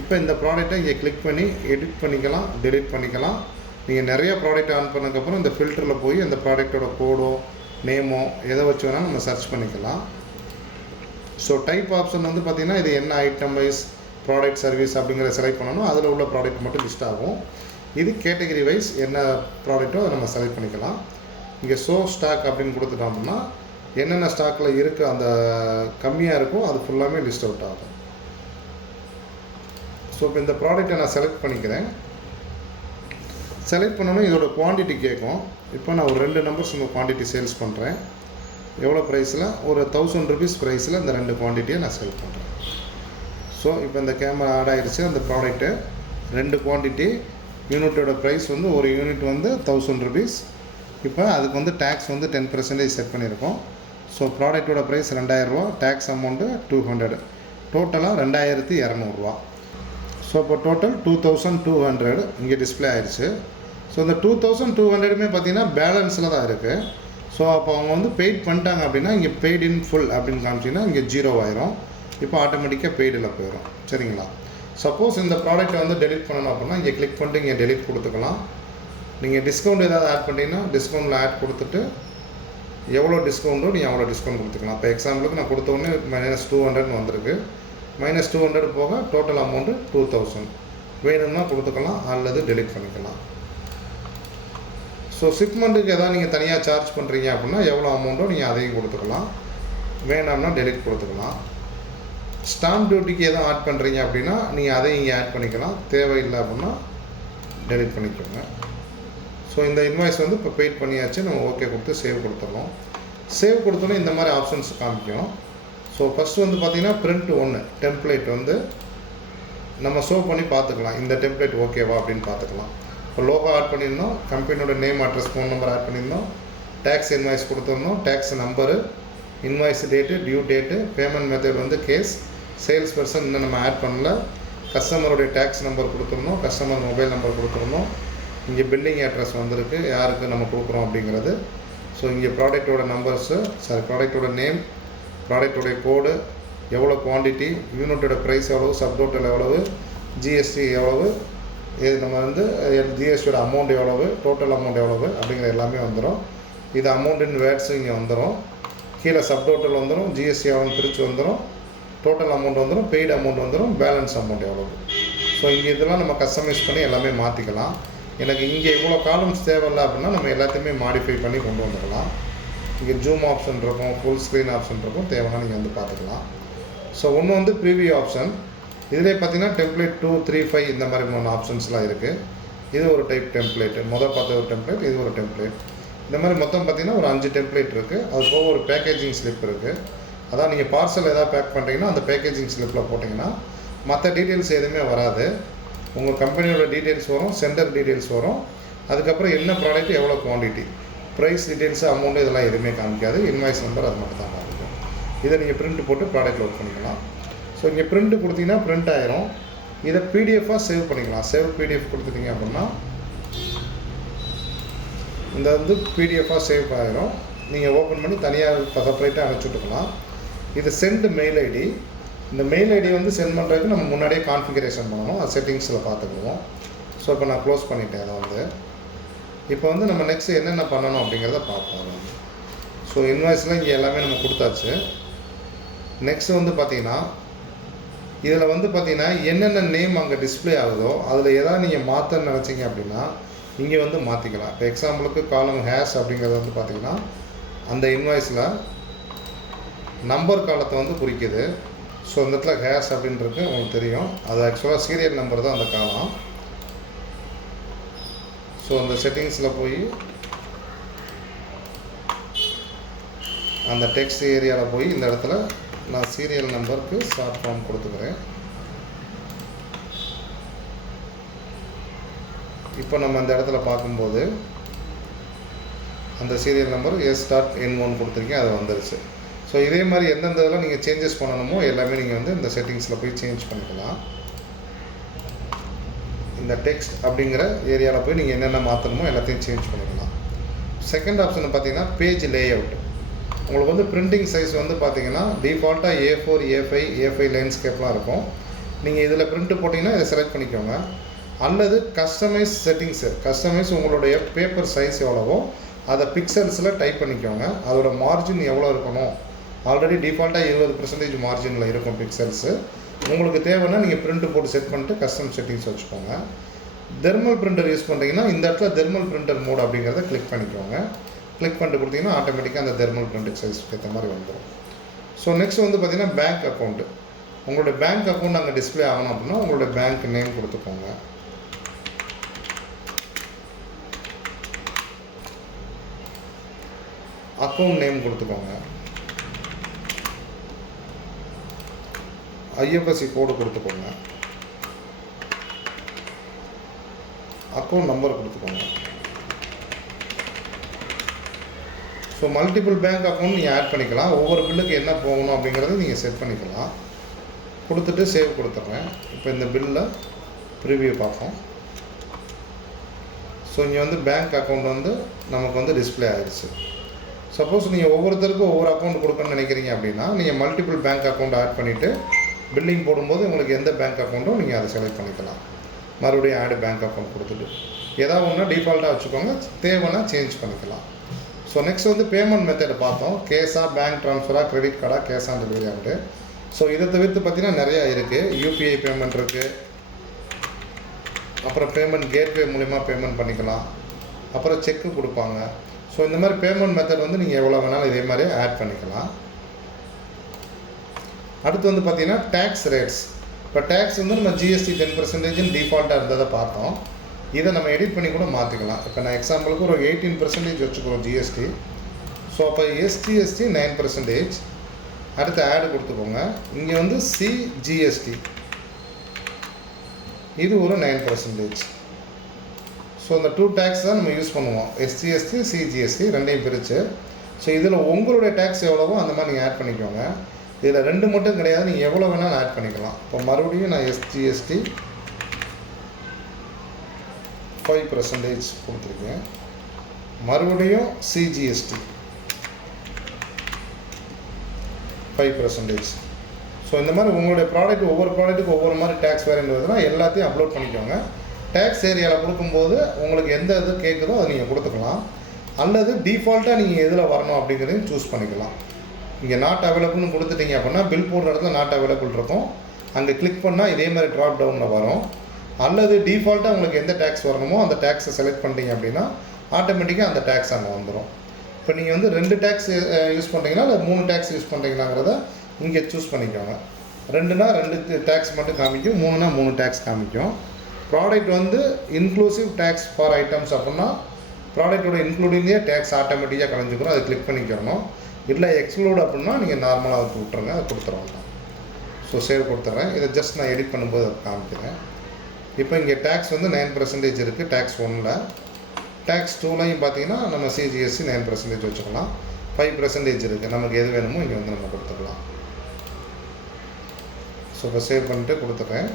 இப்போ இந்த ப்ராடக்ட்டை இங்கே கிளிக் பண்ணி எடிட் பண்ணிக்கலாம், டெலிட் பண்ணிக்கலாம். நீங்கள் நிறைய ப்ராடக்ட் ஆன் பண்ணதுக்கப்புறம் இந்த ஃபில்டரில் போய் அந்த ப்ராடக்டோட கோடோ நேமோ எதை வச்சு வேணால் நம்ம சர்ச் பண்ணிக்கலாம். ஸோ டைப் ஆப்ஷன் வந்து பார்த்திங்கன்னா இது என்ன ஐட்டம் வைஸ் ப்ராடக்ட் சர்வீஸ் அப்படிங்கிறத செலக்ட் பண்ணணும். அதில் உள்ள ப்ராடக்ட் மட்டும் லிஸ்ட் ஆகும். இது கேட்டகரி வைஸ் என்ன ப்ராடக்ட்டோ அதை நம்ம செலக்ட் பண்ணிக்கலாம். இங்கே ஷோ ஸ்டாக் அப்படின்னு கொடுத்துட்டோம்னா என்னென்ன ஸ்டாக்கில் இருக்குது அந்த கம்மியாக இருக்கும் அது ஃபுல்லாமே லிஸ்ட் அவுட் ஆகும். ஸோ இப்போ இந்த ப்ராடக்ட்டை நான் செலக்ட் பண்ணிக்கிறேன். செலக்ட் பண்ணணும் இதோட குவான்டிட்டி கேட்கும். இப்போ நான் ஒரு 2 நம்பர்ஸ் இந்த குவான்டிட்டி சேல்ஸ் பண்ணுறேன். எவ்வளோ ப்ரைஸில் ஒரு 1000 ருபீஸ் ப்ரைஸில் இந்த 2 குவான்டிட்டியை நான் சேல் பண்ணுறேன். ஸோ இப்போ இந்த கேமரா ஆட் ஆகிடுச்சு. அந்த ப்ராடக்ட்டு 2 குவான்டிட்டி, யூனிட்டோட ப்ரைஸ் வந்து ஒரு யூனிட் வந்து 1000 ருபீஸ். இப்போ அதுக்கு வந்து டேக்ஸ் வந்து 10% செட் பண்ணியிருக்கோம். ஸோ ப்ராடக்டோட ப்ரைஸ் 2000 ரூபா, டேக்ஸ் அமௌண்ட்டு 200, டோட்டலாக 2200 ரூபா. ஸோ இப்போ டோட்டல் 2200 இங்கே டிஸ்பிளே ஆயிடுச்சு. ஸோ இந்த 2200மே பார்த்திங்கன்னா பேலன்ஸில் தான் இருக்குது. ஸோ அப்போ அவங்க வந்து பெய்ட் பண்ணிட்டாங்க அப்படின்னா இங்கே பெய்ட் இன் ஃபுல் அப்படின்னு காமிச்சிங்கன்னா இங்கே 0 ஆயிரும். இப்போ ஆட்டோமேட்டிக்காக பெய்டில் போயிடும். சரிங்களா? சப்போஸ் இந்த ப்ராடக்ட்டை வந்து டெலிட் பண்ணணும் அப்படின்னா இங்கே கிளிக் பண்ணிட்டு இங்கே டெலிட் கொடுத்துக்கலாம். நீங்கள் டிஸ்கவுண்ட் ஏதாவது ஆட் பண்ணிங்கன்னா டிஸ்கவுண்ட்டில் ஆட் கொடுத்துட்டு எவ்வளோ டிஸ்கவுண்ட்டோ நீங்கள் அவ்வளோ டிஸ்கவுண்ட் கொடுத்துக்கலாம். இப்போ எக்ஸாம்பிளுக்கு நான் கொடுத்த உடனே -200 வந்திருக்கு. -200 போக டோட்டல் அமௌண்ட்டு 2000. வேணும்னா கொடுத்துக்கலாம் அல்லது டெலிட் பண்ணிக்கலாம். ஸோ ஷிப்மெண்ட்டுக்கு எதாவது நீங்கள் தனியாக சார்ஜ் பண்ணுறீங்க அப்படின்னா எவ்வளோ அமௌண்ட்டோ நீங்கள் அதையும் கொடுத்துக்கலாம். வேணாம்னா டெலிட் கொடுத்துக்கலாம். ஸ்டாம்ப் டியூட்டிக்கு எதுவும் ஆட் பண்ணுறீங்க அப்படின்னா நீங்கள் அதையும் இங்கே ஆட் பண்ணிக்கலாம். தேவையில்லை அப்படின்னா டெலிட் பண்ணிக்கோங்க. ஸோ இந்த இன்வாய்ஸ் வந்து இப்போ பெய்ட் பண்ணியாச்சு. நம்ம ஓகே கொடுத்து சேவ் கொடுத்துடணும். சேவ் கொடுத்தோன்னே இந்த மாதிரி ஆப்ஷன்ஸ் காமிக்கும். ஸோ ஃபஸ்ட்டு வந்து பார்த்திங்கன்னா பிரிண்ட் 1 டெம்ப்ளேட் வந்து நம்ம ஷோ பண்ணி பார்த்துக்கலாம். இந்த டெம்ப்ளேட் ஓகேவா அப்படின்னு பார்த்துக்கலாம். இப்போ லோகோ ஆட் பண்ணியிருந்தோம், கம்பெனியோட name, address, phone number add பண்ணியிருந்தோம், டேக்ஸ் இன்வாய்ஸ் கொடுத்துருந்தோம், tax number, invoice date, due date, payment method வந்து கேஸ், சேல்ஸ் பர்சன் இன்னும் நம்ம ஆட் பண்ணல, கஸ்டமருடைய டேக்ஸ் நம்பர் கொடுத்துருந்தோம், கஸ்டமர் மொபைல் நம்பர் கொடுத்துருந்தோம், இங்கே பில்லிங் அட்ரஸ் வந்திருக்கு யாருக்கு நம்ம கொடுக்குறோம் அப்படிங்கிறது. ஸோ இங்கே ப்ராடக்டோட நம்பர்ஸு, ப்ராடக்டோட நேம், ப்ராடக்டோடைய கோடு, எவ்வளோ குவான்டிட்டி, யூனிட்டோட ப்ரைஸ் எவ்வளவு, சப் டோட்டல் எவ்வளவு, ஜிஎஸ்டி எவ்வளவு, இது நம்ம வந்து ஜிஎஸ்டியோட அமௌண்ட் எவ்வளவு, டோட்டல் அமௌண்ட் எவ்வளவு அப்படிங்கிற எல்லாமே வந்துடும். இது அமௌண்ட் இன் வேர்ட்ஸு இங்கே வந்துடும். கீழே சப் டோட்டல் வந்துடும், ஜிஎஸ்டி எவ்வளோன்னு பிரித்து வந்துடும், டோட்டல் அமௌண்ட் வந்துடும், பெய்டு அமௌண்ட் வந்துடும், பேலன்ஸ் அமௌண்ட் எவ்வளவு. ஸோ இங்கே இதெல்லாம் நம்ம கஸ்டமைஸ் பண்ணி எல்லாமே மாற்றிக்கலாம். எனக்கு இங்கே இவ்வளோ காலம்ஸ் தேவையில்லை அப்படின்னா நம்ம எல்லாத்தையுமே மாடிஃபை பண்ணி கொண்டு வந்துக்கலாம். இங்கே ஜூம் ஆப்ஷன் இருக்கும், ஃபுல் ஸ்க்ரீன் ஆப்ஷன் இருக்கும், தேவைன்னா நீங்கள் வந்து பார்த்துக்கலாம். ஸோ ஒன்று வந்து ப்ரீவியூ ஆப்ஷன். இதிலே பார்த்தீங்கன்னா டெம்ப்ளேட் 2, 3, 5 இந்த மாதிரி 3 ஆப்ஷன்ஸ்லாம் இருக்குது. இது ஒரு டைப் டெம்ப்ளேட்டு, பார்த்த ஒரு டெம்ப்ளேட், இது ஒரு டெம்ப்ளேட். இந்த மாதிரி மொத்தம் பார்த்திங்கன்னா ஒரு 5 டெம்ப்ளேட் இருக்குது. அது போக ஒரு பேக்கேஜிங் ஸ்லிப் இருக்குது. அதான் நீங்கள் பார்சல் எதாவது பேக் பண்ணுறீங்கன்னா அந்த பேக்கேஜிங் ஸ்லிப்பில் போட்டிங்கன்னா மற்ற டீட்டெயில்ஸ் எதுவுமே வராது. உங்கள் கம்பெனியோட டீட்டெயில்ஸ் வரும், சென்டர் டீட்டெயில்ஸ் வரும், அதுக்கப்புறம் என்ன ப்ராடக்ட், எவ்வளோ குவான்டிட்டி, ப்ரைஸ் டீட்டெயில்ஸு, அமௌண்ட்டு இதெல்லாம் எதுவுமே காமிக்காது. இன்வாய்ஸ் நம்பர் அது மட்டும் தான் காமிக்கும். இதை நீங்கள் பிரிண்ட் போட்டு ப்ராடக்ட் லோட் பண்ணிக்கலாம். ஸோ இங்கே பிரிண்ட் கொடுத்தீங்கன்னா பிரிண்ட் ஆயிரும். இதை பிடிஎஃபாக சேவ் பண்ணிக்கலாம். சேவ் பிடிஎஃப் கொடுத்துட்டீங்க அப்படின்னா இந்த வந்து பிடிஎஃபாக சேவ் ஆகிரும். நீங்கள் ஓப்பன் பண்ணி தனியாக செப்பரேட்டாக அனுப்பிச்சுட்டுக்கலாம். இது சென்ட் மெயில் ஐடி. இந்த மெயில் ஐடி வந்து சென்ட் பண்ணுறதுக்கு நம்ம முன்னாடியே கான்ஃபிகரேஷன் பண்ணணும். அது செட்டிங்ஸில் பார்த்துக்குவோம். ஸோ இப்போ நான் க்ளோஸ் பண்ணிட்டேன் அதை வந்து. இப்போ வந்து நம்ம நெக்ஸ்ட் என்னென்ன பண்ணணும் அப்படிங்கிறத பார்ப்போம். ஸோ இன்வாய்ஸில் இங்கே எல்லாமே நம்ம கொடுத்தாச்சு. நெக்ஸ்ட்டு வந்து பார்த்திங்கன்னா இதில் வந்து பார்த்திங்கன்னா என்னென்ன நேம் அங்கே டிஸ்பிளே ஆகுதோ அதில் எதாவது நீங்கள் மாற்றன்னு நினச்சிங்க அப்படின்னா இங்கே வந்து மாற்றிக்கலாம். இப்போ எக்ஸாம்பிளுக்கு காலம் ஹேஷ் அப்படிங்கிறது வந்து பார்த்திங்கன்னா அந்த இன்வாய்ஸில் நம்பர் காலத்தை வந்து குறிக்குது. ஸோ அந்த இடத்துல ஹேஷ் அப்படின்றது உங்களுக்கு தெரியும். அது ஆக்சுவலாக சீரியல் நம்பர் தான் அந்த காலம். ஸோ அந்த செட்டிங்ஸில் போய் அந்த டெக்ஸ்ட் ஏரியாவில் போய் இந்த இடத்துல நான் சீரியல் நம்பருக்கு ஷார்ட் ஃபார்ம் கொடுத்துக்கிறேன். இப்போ நம்ம இந்த இடத்துல பார்க்கும்போது அந்த சீரியல் நம்பர் S.N1 கொடுத்துருக்கேன், அது வந்துருச்சு. ஸோ இதே மாதிரி எந்தெந்த இதெல்லாம் நீங்கள் சேஞ்சஸ் பண்ணணுமோ எல்லாமே நீங்கள் வந்து இந்த செட்டிங்ஸில் போய் சேஞ்ச் பண்ணிக்கலாம். இந்த டெக்ஸ்ட் அப்படிங்கிற ஏரியாவில் போய் நீங்கள் என்னென்ன மாற்றணுமோ எல்லாத்தையும் சேஞ்ச் பண்ணிக்கலாம். செகண்ட் ஆப்ஷன் பார்த்தீங்கன்னா பேஜ் லேஅவுட். உங்களுக்கு வந்து பிரிண்டிங் சைஸ் வந்து பார்த்தீங்கன்னா டிஃபால்ட்டாக A4, A5, A5 லேண்ட்ஸ்கேப்லாம் இருக்கும். நீங்கள் இதில் பிரிண்ட்டு போட்டிங்கன்னா இதை செலக்ட் பண்ணிக்கோங்க. அல்லது கஸ்டமைஸ் செட்டிங்ஸு, கஸ்டமைஸ் உங்களுடைய பேப்பர் சைஸ் எவ்வளவோ அதை பிக்சல்ஸில் டைப் பண்ணிக்கோங்க. அதோட மார்ஜின் எவ்வளோ இருக்கணும், ஆல்ரெடி டிஃபால்ட்டாக 20% மார்ஜினில் இருக்கும் பிக்சல்ஸு. உங்களுக்கு தேவைன்னா நீங்கள் பிரிண்ட்டு போட்டு செட் பண்ணிட்டு கஸ்டம் செட்டிங்ஸ் வச்சுக்கோங்க. தெர்மல் பிரிண்டர் யூஸ் பண்ணுறீங்கன்னா இந்த இடத்துல தெர்மல் பிரிண்டர் மோட் அப்படிங்கிறத கிளிக் பண்ணிக்கோங்க. கிளிக் பண்ணிட்டு கொடுத்தீங்கன்னா ஆட்டோமேட்டிக்காக அந்த தெர்மல் பிரிண்டர் சைஸ்க்கு ஏற்ற மாதிரி வந்துடும். ஸோ நெக்ஸ்ட் வந்து பார்த்திங்கன்னா பேங்க் அக்கௌண்ட்டு. உங்களுடைய பேங்க் அக்கௌண்ட் அங்கே டிஸ்பிளே ஆகணும் அப்படின்னா உங்களுடைய பேங்க் நேம் கொடுத்துக்கோங்க. அக்கௌண்ட் நேம் கொடுத்துக்கோங்க. IFSC கோடு கொடுத்துக்கோங்க. அக்கௌண்ட் நம்பர் கொடுத்துக்கோங்க. ஸோ மல்டிபிள் பேங்க் அக்கௌண்ட் நீங்கள் ஆட் பண்ணிக்கலாம். ஒவ்வொரு பில்லுக்கு என்ன போகணும் அப்படிங்கிறத நீங்கள் செட் பண்ணிக்கலாம். கொடுத்துட்டு சேவ் கொடுத்துட்றேன். இப்போ இந்த பில்லில் ப்ரிவியூ பார்ப்போம். ஸோ இங்கே வந்து பேங்க் அக்கௌண்ட் வந்து நமக்கு வந்து டிஸ்பிளே ஆகிடுச்சு. சப்போஸ் நீங்கள் ஒவ்வொருத்தருக்கும் ஒவ்வொரு அக்கௌண்ட் கொடுக்கணும்னு நினைக்கிறீங்க அப்படின்னா நீங்கள் மல்டிபிள் பேங்க் அக்கௌண்ட் ஆட் பண்ணிவிட்டு பில்லிங் போடும்போது உங்களுக்கு எந்த பேங்க் அக்கௌண்ட்டும் நீங்கள் அதை செலக்ட் பண்ணிக்கலாம். மறுபடியும் ஆட் பேங்க் அக்கௌண்ட் கொடுத்துட்டு ஏதாவது ஒன்று டிஃபால்ட்டாக வச்சுக்கோங்க, தேவைன்னா சேஞ்ச் பண்ணிக்கலாம். ஸோ நெக்ஸ்ட் வந்து பேமெண்ட் மெத்தட் பார்த்தோம். கேஷாக, பேங்க் ட்ரான்ஸ்ஃபராக, கிரெடிட் கார்டாக, கேஷ் ஆன் டெலிவரி ஆகுது. ஸோ இதை தவிர்த்து பார்த்திங்கன்னா நிறையா இருக்குது. UPI பேமெண்ட் இருக்குது. அப்புறம் பேமெண்ட் கேட்வே மூலிமா பேமெண்ட் பண்ணிக்கலாம். அப்புறம் செக்கு கொடுப்பாங்க. ஸோ இந்த மாதிரி பேமெண்ட் மெத்தட் வந்து நீங்கள் எவ்வளோ வேணாலும் இதே மாதிரி ஆட் பண்ணிக்கலாம். அடுத்து வந்து பார்த்திங்கன்னா டேக்ஸ் ரேட்ஸ். இப்போ டேக்ஸ் வந்து நம்ம GST 10% டிஃபால்ட்டாக இருந்ததை பார்த்தோம். இதை நம்ம எடிட் பண்ணி கூட மாற்றிக்கலாம். இப்போ நான் எக்ஸாம்பிளுக்கு ஒரு 18% வச்சுக்கிறோம் GST. ஸோ அப்போ SGST 9%. அடுத்து ஆடு கொடுத்துக்கோங்க. இங்கே வந்து CGST இது ஒரு 9%. ஸோ இந்த 2 டேக்ஸ் தான் நம்ம யூஸ் பண்ணுவோம். SGST, CGST ரெண்டையும் பிரித்து. ஸோ இதில் உங்களுடைய டேக்ஸ் எவ்வளவோ அந்த மாதிரி நீங்கள் ஆட் பண்ணிக்கோங்க. இதில் 2 மட்டும் கிடையாது, நீங்கள் எவ்வளோ வேணாலும் ஆட் பண்ணிக்கலாம். இப்போ மறுபடியும் நான் SGST 5% கொடுத்துருக்கேன். மறுபடியும் CGST 5%. ஸோ இந்த மாதிரி உங்களுடைய ப்ராடக்ட் ஒவ்வொரு ப்ராடக்ட்டுக்கு ஒவ்வொரு மாதிரி டேக்ஸ் வேறுன்றதுனா எல்லாத்தையும் அப்லோட் பண்ணிக்கோங்க. டேக்ஸ் ஏரியாவில் கொடுக்கும்போது உங்களுக்கு எந்த இது கேட்குதோ அதை நீங்கள் கொடுத்துக்கலாம். அல்லது டிஃபால்ட்டாக நீங்கள் எதில் வரணும் அப்படிங்கிறதையும் சூஸ் பண்ணிக்கலாம். இங்கே நாட் அவைலபிள்னு கொடுத்துட்டீங்க அப்படின்னா பில் போடுற இடத்துல நாட் அவைலபிள் இருக்கும். அங்கே கிளிக் பண்ணால் இதே மாதிரி ட்ராப் டவுனில் வரும். அல்லது டிஃபால்ட்டாக உங்களுக்கு எந்த டேக்ஸ் வரணுமோ அந்த டேக்ஸை செலக்ட் பண்ணிட்டீங்க அப்படின்னா ஆட்டோமேட்டிக்காக அந்த டேக்ஸ் அங்கே வந்துடும். இப்போ நீங்கள் வந்து 2 டேக்ஸ் யூஸ் பண்ணுறீங்களா இல்லை 3 டேக்ஸ் யூஸ் பண்ணுறீங்களாங்கிறத இங்கே சூஸ் பண்ணிக்கோங்க. 2னா 2 டேக்ஸ் மட்டும் காமிக்கும், 3னா 3 டேக்ஸ் காமிக்கும். ப்ராடக்ட் வந்து இன்க்ளூசிவ் டேக்ஸ் ஃபார் ஐட்டம்ஸ் அப்படின்னா ப்ராடக்டோட இன்க்ளூடிங்கே டேக்ஸ் ஆட்டோமேட்டிக்காக கலைஞ்சிக்கிறோம். அதை கிளிக் பண்ணிக்கிறணும். இல்லை எக்ஸ்க்ளூட் அப்படின்னா நீங்கள் நார்மலாக அதை விட்டுருங்க, அதை கொடுத்துருவாங்க. ஸோ சேவ் கொடுத்துட்றேன். இதை ஜஸ்ட் நான் எடிட் பண்ணும்போது அதை காமிக்கிறேன். இப்போ இங்கே டேக்ஸ் வந்து 9% இருக்குது டேக்ஸ் 1ல். டேக்ஸ் 2லையும் பார்த்தீங்கன்னா நம்ம CGST 9% வச்சுக்கலாம். 5% இருக்குது. நமக்கு எது வேணுமோ இங்கே வந்து நம்ம கொடுத்துக்கலாம். ஸோ இப்போ சேவ் பண்ணிட்டு கொடுத்துட்றேன்.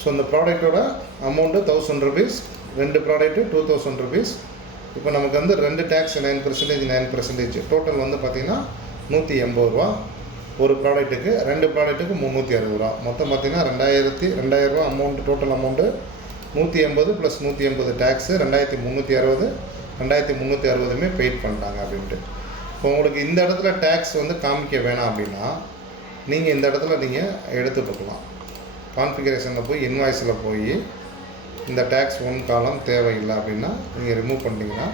ஸோ இந்த ப்ராடக்டோட அமௌண்ட்டு 1000 rupees, 2 ப்ராடக்ட்டு 2000 rupees, இப்போ நமக்கு வந்து 2 டேக்ஸ் 9%, 9%. டோட்டல் வந்து பார்த்திங்கன்னா 180 ரூபா ஒரு ப்ராடக்ட்டுக்கு, 2 ப்ராடக்ட்டுக்கு 360 ரூபா. மொத்தம் பார்த்திங்கன்னா 2000 ரூபா அமௌண்ட். Total amount 180 + 180 tax 2360. 2360மே பெய்ட் பண்ணிட்டாங்க அப்படின்ட்டு. இப்போ உங்களுக்கு இந்த இடத்துல டேக்ஸ் வந்து காமிக்க வேணாம் அப்படின்னா நீங்கள் இந்த இடத்துல நீங்கள் எடுத்துக்கலாம். கான்ஃபிகரேஷனில் போய் இன்வாய்ஸில் போய் இந்த டேக்ஸ் 1 காலம் தேவையில்லை அப்படின்னா நீங்கள் ரிமூவ் பண்ணிட்டீங்கன்னா,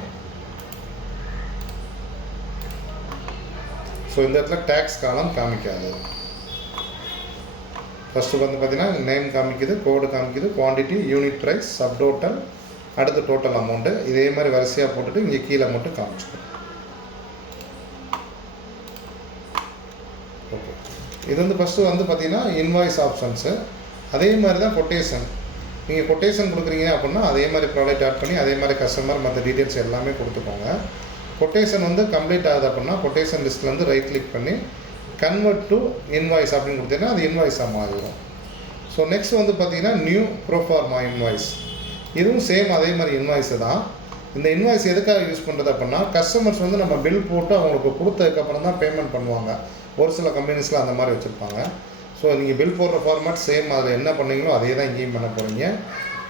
ஸோ இந்த இடத்துல டேக்ஸ் காலம் காமிக்காது. ஃபஸ்ட்டு வந்து பார்த்திங்கன்னா நேம் காமிக்குது, கோடு காமிக்குது, quantity, unit price, sub total, அடுத்து டோட்டல் அமௌண்ட்டு. இதே மாதிரி வரிசையாக போட்டுட்டு இங்கே கீழே மட்டும் காமிச்சிக்கணும். ஓகே, இது வந்து ஃபஸ்ட்டு வந்து பார்த்திங்கன்னா இன்வாய்ஸ் ஆப்ஷன்ஸு. அதே மாதிரி தான் கொட்டேஷன். நீங்கள் கொட்டேஷன் கொடுக்குறீங்க அப்படின்னா அதே மாதிரி ப்ராடக்ட் ஆட் பண்ணி அதே மாதிரி கஸ்டமர் மற்ற டீட்டெயில்ஸ் எல்லாமே கொடுத்துக்கோங்க. கொட்டேஷன் வந்து கம்ப்ளீட் ஆகுது அப்படின்னா கொட்டேஷன் லிஸ்ட்லேருந்து ரைட் கிளிக் பண்ணி கன்வெர்ட் டு இன்வாய்ஸ் அப்படின்னு கொடுத்தீங்கன்னா அது இன்வாய்ஸாக மாறிடும். ஸோ நெக்ஸ்ட் வந்து பார்த்திங்கன்னா நியூ ப்ரோஃபார்மா இன்வாய்ஸ். இதுவும் சேம் அதே மாதிரி இன்வாய்ஸு தான். இந்த இன்வாய்ஸ் எதுக்காக யூஸ் பண்ணுறது அப்படின்னா கஸ்டமர்ஸ் வந்து நம்ம பில் போட்டு அவங்களுக்கு கொடுத்ததுக்கப்புறம் தான் பேமெண்ட் பண்ணுவாங்க. ஒரு சில கம்பெனிஸில் அந்த மாதிரி வச்சுருப்பாங்க. ஸோ நீங்கள் பில் போடுற ஃபார்மேட் சேம், அதில் என்ன பண்ணீங்களோ அதே தான் இங்கேயும் பண்ண போகிறீங்க.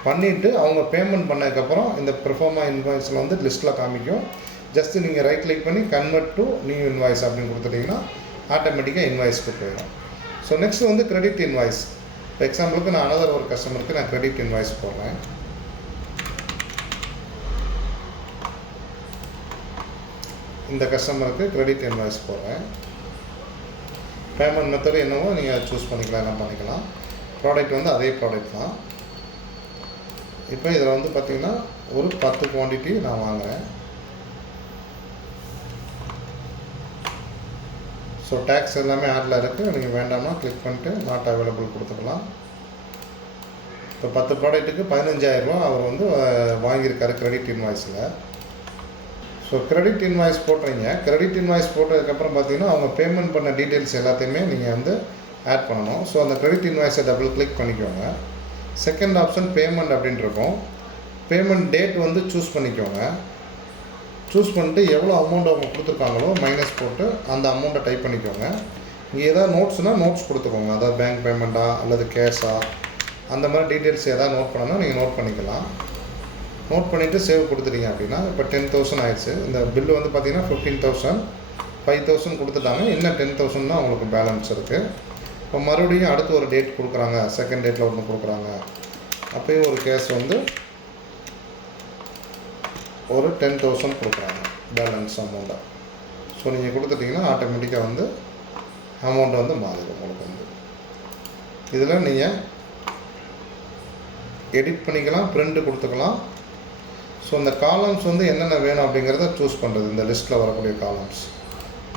பண்ணிவிட்டு அவங்க பேமெண்ட் பண்ணதுக்கப்புறம் இந்த ப்ரோஃபார்மா இன்வாய்ஸில் வந்து லிஸ்ட்டில் காமிக்கும். ஜஸ்ட்டு நீங்கள் ரைட் கிளிக் பண்ணி கன்வெர்ட் டு நியூ இன்வாய்ஸ் அப்படின்னு கொடுத்துட்டிங்கன்னா ஆட்டோமேட்டிக்காக இன்வாய்ஸ்க்கு போயிடும். ஸோ நெக்ஸ்ட் வந்து கிரெடிட் இன்வாய்ஸ். இப்போ எக்ஸாம்பிளுக்கு நான் அனதர் ஒரு கஸ்டமருக்கு நான் கிரெடிட் இன்வாய்ஸ் போடுறேன். இந்த கஸ்டமருக்கு கிரெடிட் இன்வாய்ஸ் போடுறேன். பேமெண்ட் மெத்தடு என்னவோ நீங்கள் சூஸ் பண்ணிக்கலாம், என்ன பண்ணிக்கலாம். ப்ராடக்ட் வந்து அதே ப்ராடக்ட் தான். இப்போ இதில் வந்து பார்த்திங்கன்னா ஒரு 10 குவான்டிட்டி நான் வாங்குகிறேன். ஸோ டேக்ஸ் எல்லாமே ஆடில் இருக்குது. நீங்கள் வேண்டாமா கிளிக் பண்ணிட்டு நாட் அவைலபிள் கொடுத்துக்கலாம். இப்போ 10 ப்ராடக்ட்டுக்கு 15,000 ரூபா அவர் வந்து வாங்கியிருக்காரு கிரெடிட் இன்வாய்ஸில். ஸோ கிரெடிட் இன்வாய்ஸ் போட்டுறீங்க. கிரெடிட் இன்வாய்ஸ் போட்டதுக்கப்புறம் பார்த்தீங்கன்னா அவங்க பேமெண்ட் பண்ண டீட்டெயில்ஸ் எல்லாத்தையுமே நீங்கள் வந்து ஆட் பண்ணணும். ஸோ அந்த கிரெடிட் இன்வாய்ஸை டபுள் கிளிக் பண்ணிக்கோங்க. செகண்ட் ஆப்ஷன் பேமெண்ட் அப்படின்ட்டு இருக்கும். பேமெண்ட் டேட் வந்து சூஸ் பண்ணிக்கோங்க. சூஸ் பண்ணிட்டு எவ்வளோ அமௌண்ட் அவங்க கொடுத்துருக்காங்களோ மைனஸ் போட்டு அந்த அமௌண்ட்டை டைப் பண்ணிக்கோங்க. இங்கே ஏதாவது நோட்ஸ்னால் நோட்ஸ் கொடுத்துக்கோங்க. அதாவது பேங்க் பேமெண்ட்டா அல்லது கேஷா அந்த மாதிரி டீட்டெயில்ஸ் எதாவது நோட் பண்ணணும்னா நீங்கள் நோட் பண்ணிக்கலாம். நோட் பண்ணிவிட்டு சேவ் கொடுத்துட்டீங்க அப்படின்னா இப்போ 10,000 ஆயிடுச்சு. இந்த பில்லு வந்து பார்த்திங்கன்னா 15,000, 5,000 கொடுத்துட்டாங்க. இன்னும் 10,000 தான் உங்களுக்கு பேலன்ஸ் இருக்குது. இப்போ மறுபடியும் அடுத்து ஒரு டேட் கொடுக்குறாங்க, செகண்ட் டேட்டில் ஒன்று கொடுக்குறாங்க. அப்போயும் ஒரு கேஸ் வந்து ஒரு 10,000 கொடுக்குறாங்க பேலன்ஸ் அமௌண்ட்டை. ஸோ நீங்கள் கொடுத்துட்டிங்கன்னா ஆட்டோமேட்டிக்காக வந்து அமௌண்ட் வந்து மாறிடும் உங்களுக்கு வந்து. இதில் நீங்கள் எடிட் பண்ணிக்கலாம், பிரிண்ட் கொடுத்துக்கலாம். ஸோ இந்த காலம்ஸ் வந்து என்னென்ன வேணும் அப்படிங்கிறத சூஸ் பண்ணுறது. இந்த லிஸ்ட்டில் வரக்கூடிய காலம்ஸ்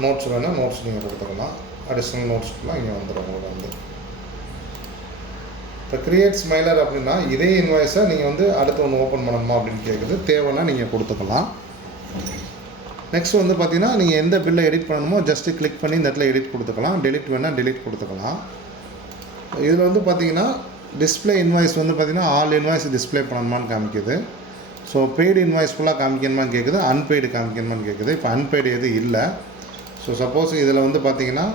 நோட்ஸ் வேணால் நோட்ஸ் நீங்கள் கொடுத்துக்கலாம். அடிஷ்னல் நோட்ஸ்க்குலாம் இங்கே வந்துடும் உங்களுக்கு வந்து. இப்போ கிரியேட் ஸ்மைலர் அப்படின்னா இதே இன்வாய்ஸை நீங்கள் வந்து அடுத்து ஒன்று ஓப்பன் பண்ணணுமா அப்படின்னு கேட்குது. தேவைன்னா நீங்கள் கொடுத்துக்கலாம். நெக்ஸ்ட் வந்து பார்த்திங்கன்னா நீங்கள் எந்த பில்லை எடிட் பண்ணணுமோ ஜஸ்ட்டு கிளிக் பண்ணி இந்த இடத்துல எடிட் கொடுத்துக்கலாம். டெலிட் வேணால் டெலிட் கொடுத்துக்கலாம். இதில் வந்து பார்த்திங்கன்னா டிஸ்பிளே இன்வாய்ஸ் வந்து பார்த்திங்கன்னா ஆல் இன்வாய்ஸ் டிஸ்பிளே பண்ணணுமான்னு காமிக்குது. ஸோ பெய்டு இன்வாய்ஸ் ஃபுல்லாக காமிக்கணுமான்னு கேட்குது, அன்பெய்டு காமிக்கணுமான்னு கேட்குது. இப்போ அன்பெய்டு எதுவும் இல்லை. ஸோ சப்போஸ் இதில் வந்து பார்த்திங்கன்னா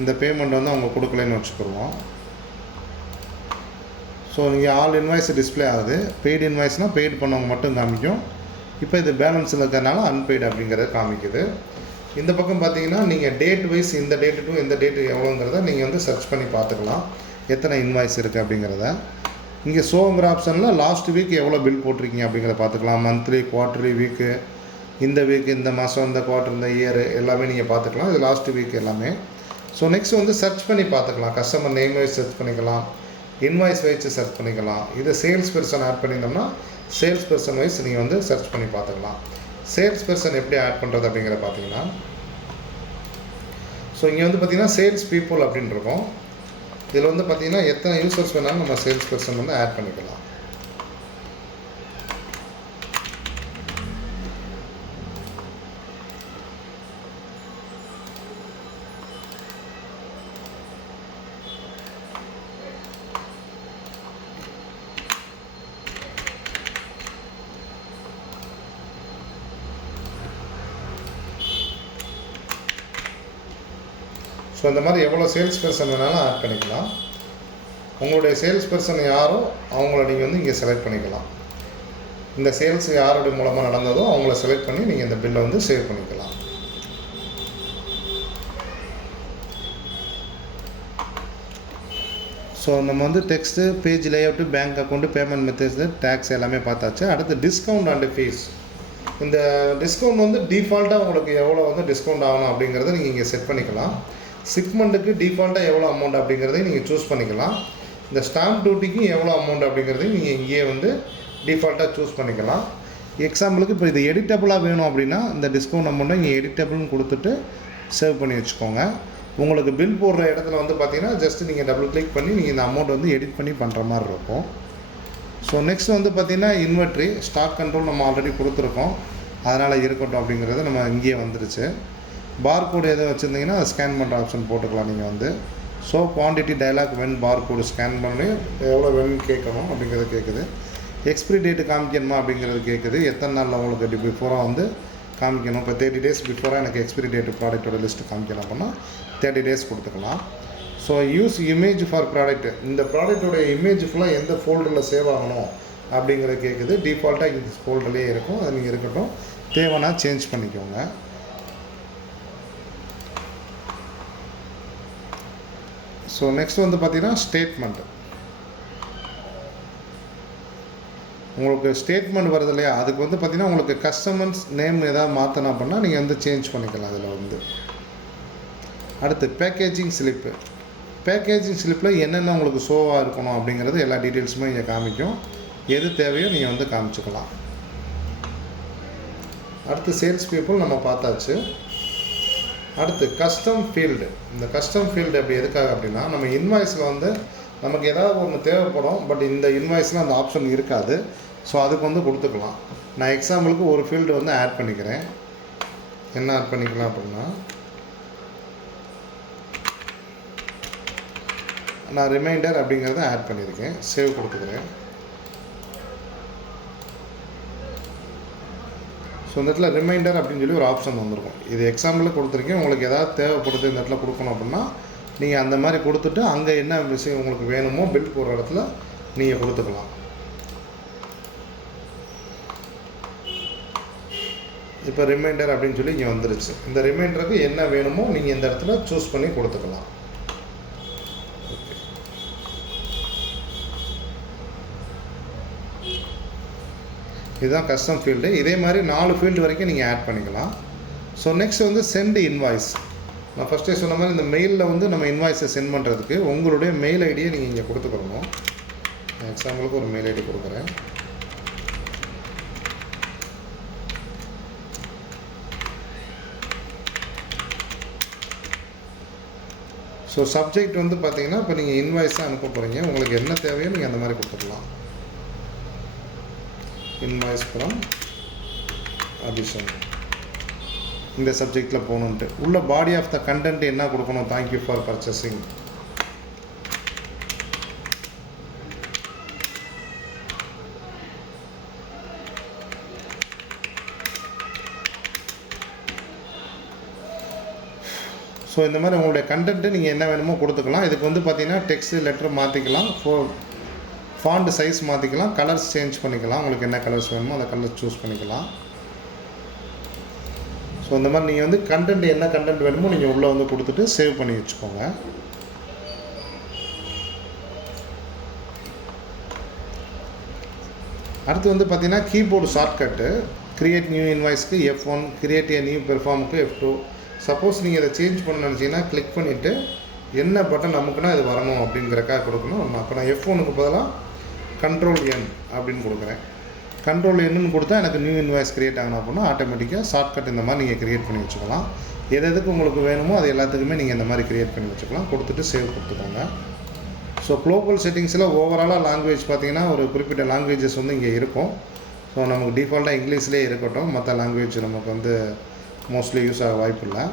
இந்த பேமெண்ட் வந்து அவங்க கொடுக்கலன்னு வச்சுக்கிடுவோம். ஸோ நீங்கள் ஆல் இன்வாய்ஸ் டிஸ்பிளே ஆகுது. பெய்டு இன்வாய்ஸ்னால் பெய்டு பண்ணவங்க மட்டும் காமிக்கும். இப்போ இது பேலன்ஸில் இருக்கிறதுனால அன்பெய்டு அப்படிங்கிறத காமிக்குது. இந்த பக்கம் பார்த்தீங்கன்னா நீங்கள் டேட் வைஸ் இந்த டேட்டு டு இந்த டேட்டு எவ்வளோங்கிறத நீங்கள் வந்து சர்ச் பண்ணி பார்த்துக்கலாம், எத்தனை இன்வாய்ஸ் இருக்குது அப்படிங்கிறத. இங்கே ஷோங்கிற ஆப்ஷனில் லாஸ்ட் வீக் எவ்வளோ பில் போட்டிருக்கீங்க அப்படிங்கிறத பார்த்துக்கலாம். மந்த்லி, குவார்ட்டர்லி, வீக்கு, இந்த வீக், இந்த மாதம், இந்த குவார்ட்டர், இந்த இயர் எல்லாமே நீங்கள் பார்த்துக்கலாம். இது லாஸ்ட் வீக் எல்லாமே. ஸோ நெக்ஸ்ட் வந்து சர்ச் பண்ணி பார்த்துக்கலாம். கஸ்டமர் நேம் வைஸ் சர்ச் பண்ணிக்கலாம், இன்வாய்ஸ் வைஸ் சர்ச் பண்ணிக்கலாம். இது சேல்ஸ் பர்சன் ஆட் பண்ணியிருந்தோம்னா சேல்ஸ் பர்சன் வைஸ் நீங்கள் வந்து சர்ச் பண்ணி பார்த்துக்கலாம். சேல்ஸ் பர்சன் எப்படி ஆட் பண்ணுறது அப்படிங்கிற பார்த்தீங்கன்னா, ஸோ இங்கே வந்து பார்த்திங்கன்னா சேல்ஸ் பீப்புள் அப்படின்னு இருக்கும். இதில் வந்து பார்த்திங்கன்னா எத்தனை யூசர்ஸ் வேணாலும் நம்ம சேல்ஸ் பர்சன் வந்து ஆட் பண்ணிக்கலாம். ஸோ இந்த மாதிரி எவ்வளோ சேல்ஸ் பர்சன் வேணாலும் ஆட் பண்ணிக்கலாம். உங்களுடைய சேல்ஸ் பர்சன் யாரோ அவங்கள நீங்கள் வந்து இங்கே செலக்ட் பண்ணிக்கலாம். இந்த சேல்ஸ் யாருடைய மூலமாக நடந்ததோ அவங்கள செலக்ட் பண்ணி நீங்கள் இந்த பில்லை வந்து சேவ் பண்ணிக்கலாம். ஸோ நம்ம வந்து text, page layout, bank account, payment methods, tax எல்லாமே பார்த்தாச்சு. அடுத்து டிஸ்கவுண்ட் அண்டு ஃபீஸ். இந்த டிஸ்கவுண்ட் வந்து டிஃபால்ட்டாக உங்களுக்கு எவ்வளோ வந்து டிஸ்கவுண்ட் ஆகணும் அப்படிங்கிறத நீங்கள் இங்கே செட் பண்ணிக்கலாம். 6 மந்த்துக்கு டிஃபால்ட்டாக எவ்வளோ அமௌண்ட் அப்படிங்கிறதையும் நீங்கள் சூஸ் பண்ணிக்கலாம். இந்த ஸ்டாம்ப் டியூட்டிக்கும் எவ்வளோ அமௌண்ட் அப்படிங்கிறதையும் நீங்கள் இங்கேயே வந்து டிஃபால்ட்டாக சூஸ் பண்ணிக்கலாம். எக்ஸாம்பிளுக்கு இப்போ இது எடிட்டபுளாக வேணும் அப்படின்னா இந்த டிஸ்கவுண்ட் அமௌண்ட்டை இங்கே எடிட்டபுள்னு கொடுத்துட்டு சேவ் பண்ணி வச்சுக்கோங்க. உங்களுக்கு பில் போடுற இடத்துல வந்து பார்த்தீங்கன்னா ஜஸ்ட் நீங்கள் டபுள் கிளிக் பண்ணி நீங்கள் இந்த அமௌண்ட் வந்து எடிட் பண்ணி பண்ணுற மாதிரி இருக்கும். ஸோ நெக்ஸ்ட் வந்து பார்த்திங்கன்னா இன்வென்ட்ரி, ஸ்டாக் கண்ட்ரோல் நம்ம ஆல்ரெடி கொடுத்துருக்கோம், அதனால் இருக்கட்டும் அப்படிங்கிறது நம்ம இங்கேயே வந்துருச்சு. பார்கோடு எதுவும் வச்சுருந்தீங்கன்னா அதை ஸ்கேன் பண்ணுற ஆப்ஷன் போட்டுக்கலாம் நீங்கள் வந்து. So quantity dialogue when barcode scan பண்ணி எவ்வளோ வென் கேட்கணும் அப்படிங்கிறது கேட்குது. எக்ஸ்பிரி டேட்டு காமிக்கணுமா அப்படிங்கிறது கேட்குது. எத்தனை நாளில் உங்களுக்கு பிஃபோராக வந்து காமிக்கணும். இப்போ 30 days பிஃபோராக எனக்கு எக்ஸ்பிரி டேட்டு ப்ராடக்ட்டோட லிஸ்ட்டு காமிக்கணும் அப்படின்னா 30 days கொடுத்துக்கலாம். So use image for product. இந்த ப்ராடக்ட்டோட இமேஜ் ஃபுல்லாக எந்த ஃபோல்டரில் சேவ் ஆகணும் அப்படிங்கிறது கேட்குது. டிஃபால்ட்டாக இந்த ஃபோல்டர்லேயே இருக்கும், அது நீங்கள் இருக்கட்டும், தேவைன்னா சேஞ்ச் பண்ணிக்கோங்க. ஸோ நெக்ஸ்ட் வந்து பார்த்திங்கன்னா ஸ்டேட்மெண்ட். உங்களுக்கு ஸ்டேட்மெண்ட் வருது இல்லையா, அதுக்கு வந்து பார்த்திங்கன்னா உங்களுக்கு கஸ்டமர்ஸ் நேம் எதாவது மாற்றணும் அப்படின்னா நீங்கள் வந்து சேஞ்ச் பண்ணிக்கலாம் அதில் வந்து. அடுத்து பேக்கேஜிங் ஸ்லிப்பு. பேக்கேஜிங் ஸ்லிப்பில் என்னென்ன உங்களுக்கு ஷோவாக இருக்கணும் அப்படிங்கிறது எல்லா டீட்டெயில்ஸுமே இங்கே காமிக்கும். எது தேவையோ நீங்கள் வந்து காமிச்சிக்கலாம். அடுத்து சேல்ஸ் பீப்புள் நம்ம பார்த்தாச்சு. அடுத்து கஸ்டம் ஃபீல்டு. இந்த கஸ்டம் ஃபீல்டு அப்படி எதுக்காக அப்படின்னா நம்ம இன்வாய்ஸில் வந்து நமக்கு ஏதாவது ஒன்று தேவைப்படும், பட் இந்த இன்வாய்ஸில் அந்த ஆப்ஷன் இருக்காது. ஸோ அதுக்கு வந்து கொடுத்துக்கலாம். நான் எக்ஸாம்பிளுக்கு ஒரு ஃபீல்டு வந்து ஆட் பண்ணிக்கிறேன். என்ன ஆட் பண்ணிக்கலாம் அப்படின்னா நான் ரிமைண்டர் அப்படிங்கிறத ஆட் பண்ணியிருக்கேன், சேவ் கொடுத்துக்கிறேன். ஸோ இந்த இடத்துல ரிமைண்டர் அப்படின்னு சொல்லி ஒரு ஆப்ஷன் வந்துருக்கும். இது எக்ஸாம்பிளுக்கு கொடுத்துருக்கேன். உங்களுக்கு எதாவது தேவைப்படுது இந்த இடத்துல கொடுக்கணும் அப்படின்னா நீங்கள் அந்த மாதிரி கொடுத்துட்டு அங்கே என்ன விஷயம் உங்களுக்கு வேணுமோ பில் போடுற இடத்துல நீங்கள் கொடுத்துக்கலாம். இப்போ ரிமைண்டர் அப்படின்னு சொல்லி இங்கே வந்துருச்சு. இந்த ரிமைண்டருக்கு என்ன வேணுமோ நீங்கள் இந்த இடத்துல சூஸ் பண்ணி கொடுத்துக்கலாம். இதுதான் கஸ்டம் ஃபீல்டு. இதே மாதிரி 4 ஃபீல்டு வரைக்கும் நீங்கள் ஆட் பண்ணிக்கலாம். ஸோ நெக்ஸ்ட் வந்து சென்ட் இன்வாய்ஸ். நான் ஃபஸ்ட்டே சொன்ன மாதிரி இந்த மெயிலில் வந்து நம்ம இன்வாய்ஸை சென்ட் பண்ணுறதுக்கு உங்களுடைய மெயில் ஐடியை நீங்கள் இங்கே கொடுத்துக்கணும். எக்ஸாம்பிளுக்கு ஒரு மெயில் ஐடி கொடுக்குறேன். ஸோ சப்ஜெக்ட் வந்து பார்த்தீங்கன்னா இப்போ நீங்கள் இன்வாய்ஸாக அனுப்ப போகிறீங்க, உங்களுக்கு என்ன தேவையோ நீங்கள் அந்த மாதிரி கொடுத்துக்கலாம். இன்வாய்ஸ் ஃப்ரம் அபிஷன் இந்த சப்ஜெக்டில் போகணுன்ட்டு உள்ள பாடி ஆஃப் த கண்டென்ட் என்ன கொடுக்கணும், தேங்க்யூ ஃபார் பர்ச்சேசிங். ஸோ இந்த மாதிரி உங்களுடைய கண்டென்ட்டு நீங்கள் என்ன வேணுமோ கொடுத்துக்கலாம். இதுக்கு வந்து பார்த்தீங்கன்னா டெக்ஸ்ட் லெட்டர் மாற்றிக்கலாம், ஃபாண்ட் சைஸ் மாற்றிக்கலாம், கலர்ஸ் சேஞ்ச் பண்ணிக்கலாம். உங்களுக்கு என்ன கலர்ஸ் வேணுமோ அந்த கலர்ஸ் சூஸ் பண்ணிக்கலாம். ஸோ இந்த மாதிரி நீங்கள் வந்து கண்டென்ட் என்ன கண்டென்ட் வேணுமோ நீங்கள் உள்ளே வந்து கொடுத்துட்டு சேவ் பண்ணி வச்சுக்கோங்க. அடுத்து வந்து பார்த்தீங்கன்னா கீபோர்டு ஷார்ட்கட்டு. கிரியேட் நியூ இன்வாய்ஸ்க்கு F1, கிரியேட் ஏ நியூ பெர்ஃபார்முக்கு F2. சப்போஸ் நீங்கள் இதை சேஞ்ச் பண்ண நினச்சிங்கன்னா கிளிக் பண்ணிவிட்டு என்ன பட்டன் நமக்குன்னா இது வரணும் அப்படிங்கிறக்காக கொடுக்கணும். அப்போ நான் F1க்கு பதிலாக Ctrl N அப்படின்னு கொடுக்குறேன். Ctrl Nன்னு கொடுத்தா எனக்கு நியூ இன்வாய்ஸ் க்ரியேட் ஆகணும் அப்படின்னா ஆட்டோமேட்டிக்காக ஷார்ட்கட் இந்த மாதிரி நீங்கள் க்ரியேட் பண்ணி வச்சுக்கலாம். எதுக்கு உங்களுக்கு வேணுமோ அது எல்லாத்துக்குமே நீங்கள் இந்த மாதிரி க்ரியேட் பண்ணி வச்சுக்கலாம். கொடுத்துட்டு சேவ் கொடுத்துக்கோங்க. ஸோ குளோபல் செட்டிங்ஸில் ஓவராலாக லாங்குவேஜ் பார்த்திங்கன்னா ஒரு குறிப்பிட்ட லாங்குவேஜஸ் வந்து இங்கே இருக்கும். ஸோ நமக்கு டிஃபால்ட்டாக இங்கிலீஷ்லேயே இருக்கட்டும், மற்ற லாங்குவேஜ் நமக்கு வந்து மோஸ்ட்லி யூஸ் ஆக வாய்ப்பு இல்லை.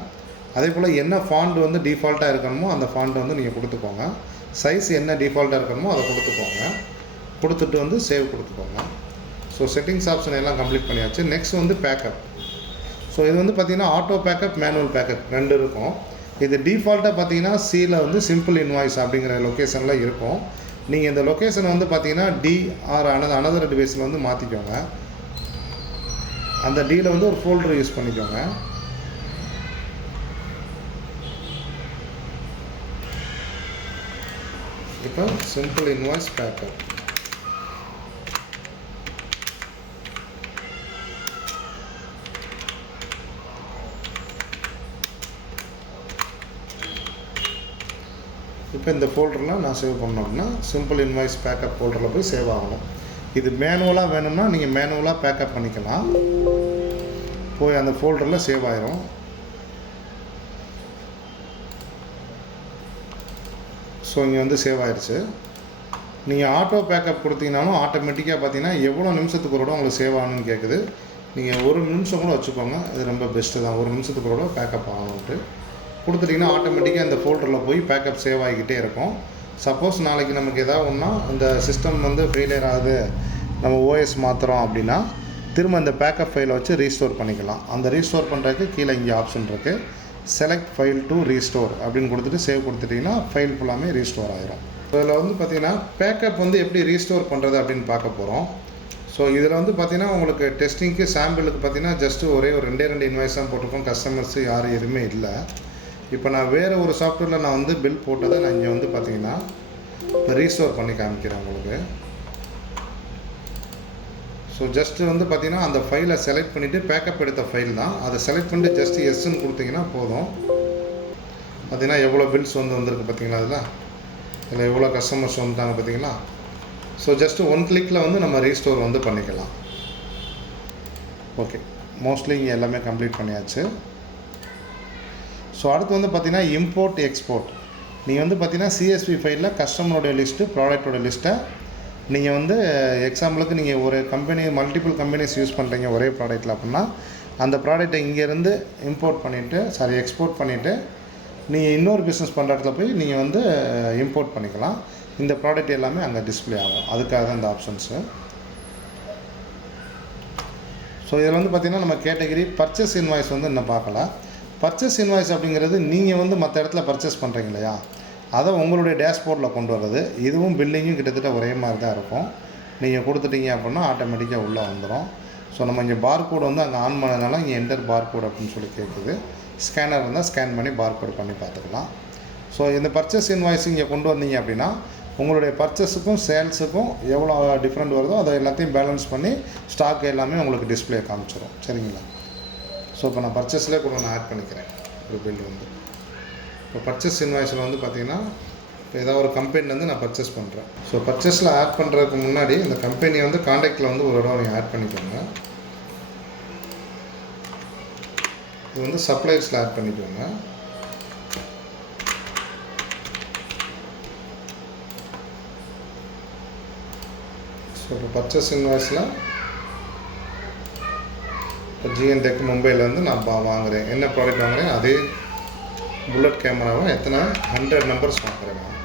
அதே போல் என்ன ஃபாண்ட் வந்து டிஃபால்ட்டாக இருக்கணுமோ அந்த ஃபாண்ட் வந்து நீங்கள் கொடுத்துக்கோங்க. சைஸ் என்ன டிஃபால்ட்டாக இருக்கணுமோ அதை கொடுத்துக்கோங்க. கொடுத்துட்டு வந்து சேவ் கொடுத்துக்கோங்க. ஸோ செட்டிங்ஸ் ஆப்ஷன் எல்லாம் கம்ப்ளீட் பண்ணியாச்சு. நெக்ஸ்ட் வந்து பேக்கப். ஸோ இது வந்து பார்த்திங்கன்னா ஆட்டோ பேக்கப், மேனுவல் பேக்கப் ரெண்டு இருக்கும். இது டிஃபால்ட்டாக பார்த்தீங்கன்னா சியில் வந்து சிம்பிள் இன்வாய்ஸ் அப்படிங்கிற லொக்கேஷனில் இருக்கும். நீங்கள் இந்த லொக்கேஷன் வந்து பார்த்தீங்கன்னா டி ஆர் அனதர் டிவைஸில் வந்து மாற்றிக்கோங்க. அந்த டியில் வந்து ஒரு ஃபோல்டர் யூஸ் பண்ணிக்கோங்க. இப்போ சிம்பிள் இன்வாய்ஸ் பேக்கப். இப்போ இந்த ஃபோல்டரில் நான் சேவ் பண்ணோம்னா சிம்பிள் இன்வாய்ஸ் பேக்கப் ஃபோல்டரில் போய் சேவ் ஆகணும். இது மேனுவலாக வேணும்னா நீங்கள் மேனுவலாக பேக்கப் பண்ணிக்கலாம். போய் அந்த ஃபோல்டரில் சேவ் ஆயிரும். ஸோ இங்கே வந்து சேவ் ஆயிடுச்சு. நீங்கள் ஆட்டோ பேக்கப் கொடுத்தீங்கனாலும் ஆட்டோமேட்டிக்காக பார்த்தீங்கன்னா எவ்வளோ நிமிஷத்துக்கு ஒரு உங்களுக்கு சேவ் ஆகணும்னு கேட்குது. நீங்கள் ஒரு நிமிஷம் கூட வச்சுக்கோங்க, இது ரொம்ப பெஸ்ட்டு தான். ஒரு நிமிஷத்துக்கு ஒரு பேக்கப் ஆகணுன்ட்டு கொடுத்துட்டிங்கன்னா ஆட்டோமேட்டிக்காக இந்த ஃபோல்டரில் போய் பேக்கப் சேவ் ஆகிக்கிட்டே இருக்கும். சப்போஸ் நாளைக்கு நமக்கு எதாவது ஒன்றா இந்த சிஸ்டம் வந்து ஃபெயிலியர் ஆகுது, நம்ம ஓஎஸ் மாற்றுறோம் அப்படின்னா திரும்ப இந்த பேக்கப் ஃபைலை வச்சு ரீஸ்டோர் பண்ணிக்கலாம். அந்த ரீஸ்டோர் பண்ணுறதுக்கு கீழே இங்கே ஆப்ஷன் இருக்குது, செலக்ட் ஃபைல் டு ரீஸ்டோர் அப்படின்னு கொடுத்துட்டு சேவ் கொடுத்துட்டிங்கன்னா ஃபைல் ஃபுல்லாமே ரீஸ்டோர் ஆகிரும். இதில் வந்து பார்த்திங்கன்னா பேக்கப் வந்து எப்படி ரீஸ்டோர் பண்ணுறது அப்படின்னு பார்க்க போகிறோம். ஸோ இதில் வந்து பார்த்திங்கன்னா உங்களுக்கு டெஸ்டிங்க்கு சாம்பிளுக்கு பார்த்திங்கன்னா ஜஸ்ட்டு ஒரே ஒரு ரெண்டு இன்வாய்ஸ் தான் போட்டிருக்கோம். கஸ்டமர்ஸு யாரும் எதுவுமே இல்லை. இப்போ நான் வேறு ஒரு சாஃப்ட்வேரில் நான் வந்து பில் போட்டதை நான் இங்கே வந்து பார்த்திங்கன்னா இப்போ ரீஸ்டோர் பண்ணி காமிக்கிறேன் உங்களுக்கு. ஸோ ஜஸ்ட்டு வந்து பார்த்திங்கன்னா அந்த ஃபைலை செலக்ட் பண்ணிவிட்டு பேக்கப் எடுத்த ஃபைல் தான், அதை செலக்ட் பண்ணிட்டு ஜஸ்ட்டு எஸ்ன்னு கொடுத்தீங்கன்னா போதும். பார்த்திங்கன்னா எவ்வளோ பில்ஸ் வந்திருக்கு பார்த்திங்களா, இதில் எவ்வளோ கஸ்டமர்ஸ் வந்துட்டாங்க பார்த்திங்களா. ஸோ ஜஸ்ட்டு ஒன் கிளிக்கில் வந்து நம்ம ரீஸ்டோர் வந்து பண்ணிக்கலாம். ஓகே, மோஸ்ட்லி இங்கே எல்லாமே கம்ப்ளீட் பண்ணியாச்சு. ஸோ அடுத்து வந்து பார்த்திங்கன்னா இம்போர்ட் எக்ஸ்போர்ட். நீங்கள் வந்து பார்த்திங்கன்னா சிஎஸ்வி ஃபைலில் கஸ்டமரோடைய லிஸ்ட்டு, ப்ராடக்டோட லிஸ்ட்டை நீங்கள் வந்து எக்ஸாம்பிளுக்கு நீங்கள் ஒரு கம்பெனி மல்டிபிள் கம்பெனிஸ் யூஸ் பண்ணுறீங்க ஒரே ப்ராடக்ட்டில் அப்படின்னா அந்த ப்ராடக்ட்டை இங்கேருந்து எக்ஸ்போர்ட் பண்ணிவிட்டு நீங்கள் இன்னொரு பிஸ்னஸ் பண்ணுற இடத்துல போய் நீங்கள் வந்து இம்போர்ட் பண்ணிக்கலாம். இந்த ப்ராடக்ட் எல்லாமே அங்கே டிஸ்பிளே ஆகும். அதுக்காக தான் இந்த ஆப்ஷன்ஸு. ஸோ இதில் வந்து பார்த்திங்கன்னா நம்ம கேட்டகரி பர்ச்சேஸ் இன்வாய்ஸ் வந்து இன்னும் பார்க்கல. பர்ச்சேஸ் இன்வாய்ஸ் அப்படிங்கிறது நீங்கள் வந்து மற்ற இடத்துல பர்ச்சேஸ் பண்ணுறீங்க இல்லையா, அதை உங்களுடைய டேஷ்போர்டில் கொண்டு வர்றது. இதுவும் பில்லிங்கும் கிட்டத்தட்ட ஒரே மாதிரி தான் இருக்கும். நீங்கள் கொடுத்துட்டீங்க அப்படின்னா ஆட்டோமேட்டிக்காக உள்ளே வந்துடும். ஸோ நம்ம இங்கே பார்கோடு வந்து அங்கே ஆன் பண்ணதுனால இங்கே என்டர் பார்கோடு அப்படின்னு சொல்லி கேட்குது. ஸ்கேனர் இருந்தால் ஸ்கேன் பண்ணி பார்கோடு பண்ணி பார்த்துக்கலாம். ஸோ இந்த பர்ச்சேஸ் இன்வாய்ஸ் இங்கே கொண்டு வந்தீங்க அப்படின்னா உங்களுடைய பர்ச்சேஸுக்கும் சேல்ஸுக்கும் எவ்வளோ டிஃப்ரெண்ட் வருதோ அதை எல்லாத்தையும் பேலன்ஸ் பண்ணி ஸ்டாக் எல்லாமே உங்களுக்கு டிஸ்பிளே காமிச்சிடும். சரிங்களா. ஸோ இப்போ நான் பர்ச்சேஸ்லேயே கூட நான் ஆட் பண்ணிக்கிறேன் ஒரு பில் வந்து. இப்போ பர்ச்சேஸ் இன்வாய்ஸில் வந்து பார்த்திங்கன்னா இப்போ ஏதாவது ஒரு கம்பெனிலேருந்து நான் பர்ச்சேஸ் பண்ணுறேன். ஸோ பர்ச்சேஸில் ஆட் பண்ணுறதுக்கு முன்னாடி இந்த கம்பெனியை வந்து காண்டாக்டில் வந்து ஒரு இடம் நீங்கள் ஆட் பண்ணிக்கோங்க. இது வந்து சப்ளையர்ஸில் ஆட் பண்ணிக்கோங்க. ஸோ இப்போ பர்ச்சேஸ் இன்வாய்ஸில் இப்போ ஜிஎன் டெக் மும்பையிலேருந்து நான் வாங்குகிறேன். என்ன ப்ராடக்ட் வாங்குகிறேன், அதே புல்லட் கேமராவை எத்தனை 100 நம்பர்ஸ் வாங்குகிறேன். நான்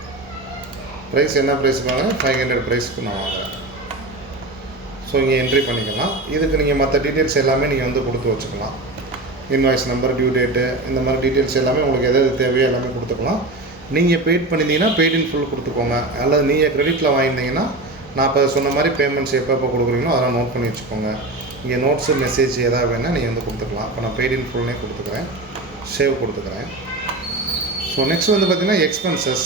ப்ரைஸ் என்ன ப்ரைஸுக்கு வாங்குகிறேன், 500 ப்ரைஸுக்கு நான் வாங்குகிறேன். ஸோ இங்கே என்ட்ரி பண்ணிக்கலாம். இதுக்கு நீங்கள் மற்ற டீட்டெயில்ஸ் எல்லாமே நீங்கள் வந்து கொடுத்து வச்சுக்கலாம். இன்வாய்ஸ் நம்பர், டியூ டேட்டு, இந்த மாதிரி டீட்டெயில்ஸ் எல்லாமே உங்களுக்கு எது தேவையோ எல்லாமே கொடுத்துக்கலாம். நீங்கள் பெய்ட் பண்ணியிருந்தீங்கன்னா பெய்ட் இன் ஃபுல் கொடுத்துக்கோங்க. அல்லது நீங்கள் க்ரெடிட்டில் வாங்கியிருந்தீங்கன்னா நான் இப்போ சொன்ன மாதிரி பேமெண்ட்ஸ் எப்போ கொடுக்குறீங்களோ அதெல்லாம் நோட் பண்ணி வச்சுக்கோங்க. இங்கே நோட்ஸு மெசேஜ் எதாவது வேணால் நீங்கள் வந்து கொடுத்துக்கலாம். இப்போ நான் பெய்ட் இன் ஃபுல்னே கொடுத்துக்கிறேன், சேவ் கொடுத்துக்கிறேன். ஸோ நெக்ஸ்ட் வந்து பார்த்திங்கன்னா எக்ஸ்பென்சஸ்.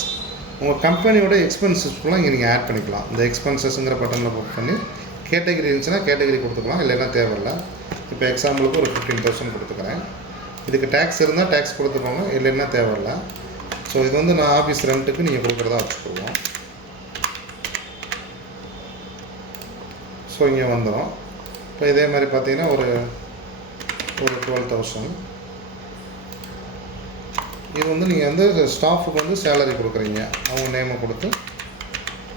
உங்கள் கம்பெனியோட எக்ஸ்பென்சஸ் ஃபுல்லாக இங்கே நீங்கள் ஆட் பண்ணிக்கலாம். இந்த எக்ஸ்பென்சஸ்ங்கிற பட்டனில் புக் பண்ணி கேட்டகரி இருந்துச்சுன்னா கேட்டகரி கொடுத்துக்கலாம், இல்லைன்னா தேவையில்லை. இப்போ எக்ஸாம்பிளுக்கு ஒரு 15,000 கொடுத்துக்கிறேன். இதுக்கு டேக்ஸ் இருந்தால் டேக்ஸ் கொடுத்துக்கோங்க, இல்லைன்னா தேவையில்லை. ஸோ இது வந்து நான் ஆஃபீஸ் ரெண்ட்டுக்கு நீங்கள் கொடுக்குறதா வச்சுக்குவோம். ஸோ இங்கே வந்துடும். இப்போ இதே மாதிரி பார்த்தீங்கன்னா ஒரு 12,000. இது வந்து நீங்கள் வந்து ஸ்டாஃபுக்கு வந்து சேலரி கொடுக்குறீங்க, அவங்க நேமை கொடுத்து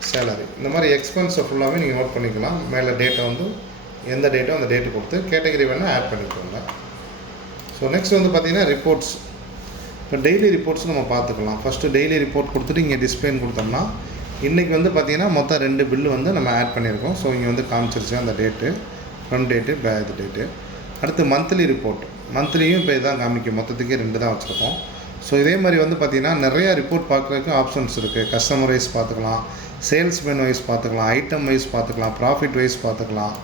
சேலரி. இந்த மாதிரி எக்ஸ்பென்ஸை ஃபுல்லாகவே நீங்கள் நோட் பண்ணிக்கலாம். மேலே டேட்டை வந்து எந்த டேட்டோ அந்த டேட்டு கொடுத்து கேட்டகரி வேணால் ஆட் பண்ணிக்கோங்க. ஸோ நெக்ஸ்ட் வந்து பார்த்திங்கன்னா ரிப்போர்ட்ஸ். இப்போ டெய்லி ரிப்போர்ட்ஸ் நம்ம பார்த்துக்கலாம். ஃபஸ்ட்டு டெய்லி ரிப்போர்ட் கொடுத்துட்டு இங்கே டிஸ்பிளேன்னு கொடுத்தோம்னா இன்றைக்கி வந்து பார்த்திங்கன்னா மொத்தம் 2 பில்லு வந்து நம்ம ஆட் பண்ணியிருக்கோம். ஸோ இங்கே வந்து காமிச்சிருச்சு அந்த date, from date, back date. அடுத்து மந்த்லி ரிப்போர்ட். மந்த்லியும் இப்போ இதான் காமிக்கும், மொத்தத்துக்கே 2 தான் வச்சுருக்கோம். ஸோ இதே மாதிரி வந்து பார்த்திங்கன்னா நிறையா ரிப்போர்ட் பார்க்குறதுக்கு ஆப்ஷன்ஸ் இருக்குது. கஸ்டமர் வைஸ் பார்த்துக்கலாம், சேல்ஸ்மேன் வைஸ் பார்த்துக்கலாம், ஐட்டம் வைஸ் பார்த்துக்கலாம், ப்ராஃபிட் வைஸ் பார்த்துக்கலாம்,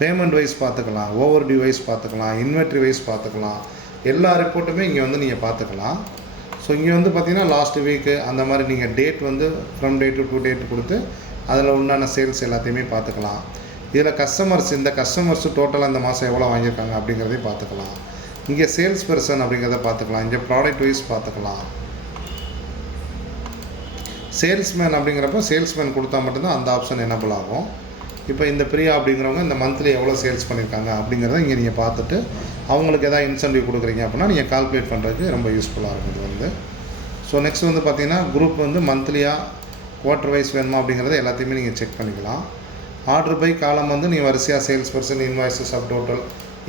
பேமெண்ட் வைஸ் பார்த்துக்கலாம், ஓவர் டியூ வைஸ் பார்த்துக்கலாம், இன்வென்ட்ரி வைஸ் பார்த்துக்கலாம். எல்லா ரிப்போர்ட்டுமே இங்கே வந்து நீங்கள் பார்த்துக்கலாம். ஸோ இங்கே வந்து பார்த்திங்கன்னா லாஸ்ட் வீக்கு அந்த மாதிரி நீங்கள் டேட் வந்து ஃப்ரம் டேட் டு டேட் கொடுத்து அதில் உண்டான சேல்ஸ் எல்லாத்தையுமே பார்த்துக்கலாம். இதில் இந்த கஸ்டமர்ஸு டோட்டலாக இந்த மாதம் எவ்வளோ வாங்கியிருக்காங்க அப்படிங்கிறதையும் பார்த்துக்கலாம். இங்கே சேல்ஸ் பர்சன் அப்படிங்கிறத பார்த்துக்கலாம். இங்கே ப்ராடக்ட் வைஸ் பார்த்துக்கலாம். சேல்ஸ்மேன் அப்படிங்கிறப்போ சேல்ஸ்மேன் கொடுத்தா மட்டும்தான் அந்த ஆப்ஷன் எனபிள் ஆகும். இப்போ இந்த பிரியா அப்படிங்கிறவங்க இந்த மந்த்லி எவ்வளோ சேல்ஸ் பண்ணியிருக்காங்க அப்படிங்கிறத இங்கே நீங்கள் பார்த்துட்டு அவங்களுக்கு எதாவது இன்சென்டிவ் கொடுக்குறீங்க அப்படின்னா நீங்கள் கால்குலேட் பண்ணுறதுக்கு ரொம்ப யூஸ்ஃபுல்லாக இருக்கும் இது வந்து. ஸோ நெக்ஸ்ட் வந்து பார்த்திங்கன்னா குரூப் வந்து மந்த்லியாக குவார்ட்டர் வைஸ் வேணுமா அப்படிங்கிறத எல்லாத்தையுமே நீங்கள் செக் பண்ணிக்கலாம். ஆர்டர் பை காலம் வந்து நீங்கள் வரிசையாக sales person, invoices, sub total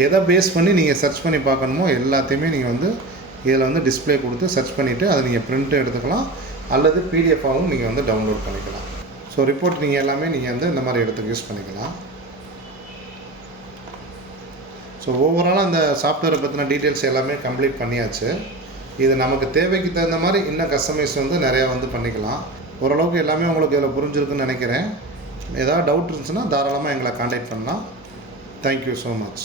எதை பேஸ் பண்ணி நீங்கள் சர்ச் பண்ணி பார்க்கணுமோ எல்லாத்தையுமே நீங்கள் வந்து இதில் வந்து டிஸ்பிளே கொடுத்து சர்ச் பண்ணிவிட்டு அதை நீங்கள் பிரிண்ட்டும் எடுத்துக்கலாம் அல்லது பிடிஎஃபாகவும் நீங்கள் வந்து டவுன்லோட் பண்ணிக்கலாம். ஸோ ரிப்போர்ட் நீங்கள் எல்லாமே நீங்கள் வந்து இந்த மாதிரி இடத்துக்கு யூஸ் பண்ணிக்கலாம். ஸோ ஓவராலாக அந்த சாஃப்ட்வேரை பற்றின டீட்டெயில்ஸ் எல்லாமே கம்ப்ளீட் பண்ணியாச்சு. இது நமக்கு தேவைக்கு தகுந்த மாதிரி இன்னும் கஸ்டமைஸ் வந்து நிறையா வந்து பண்ணிக்கலாம். ஓரளவுக்கு எல்லாமே உங்களுக்கு இதில் புரிஞ்சிருக்குன்னு நினைக்கிறேன். ஏதாவது டவுட் இருந்துச்சுன்னா தாராளமாக எங்களை காண்டாக்ட் பண்ணலாம். Thank you so much.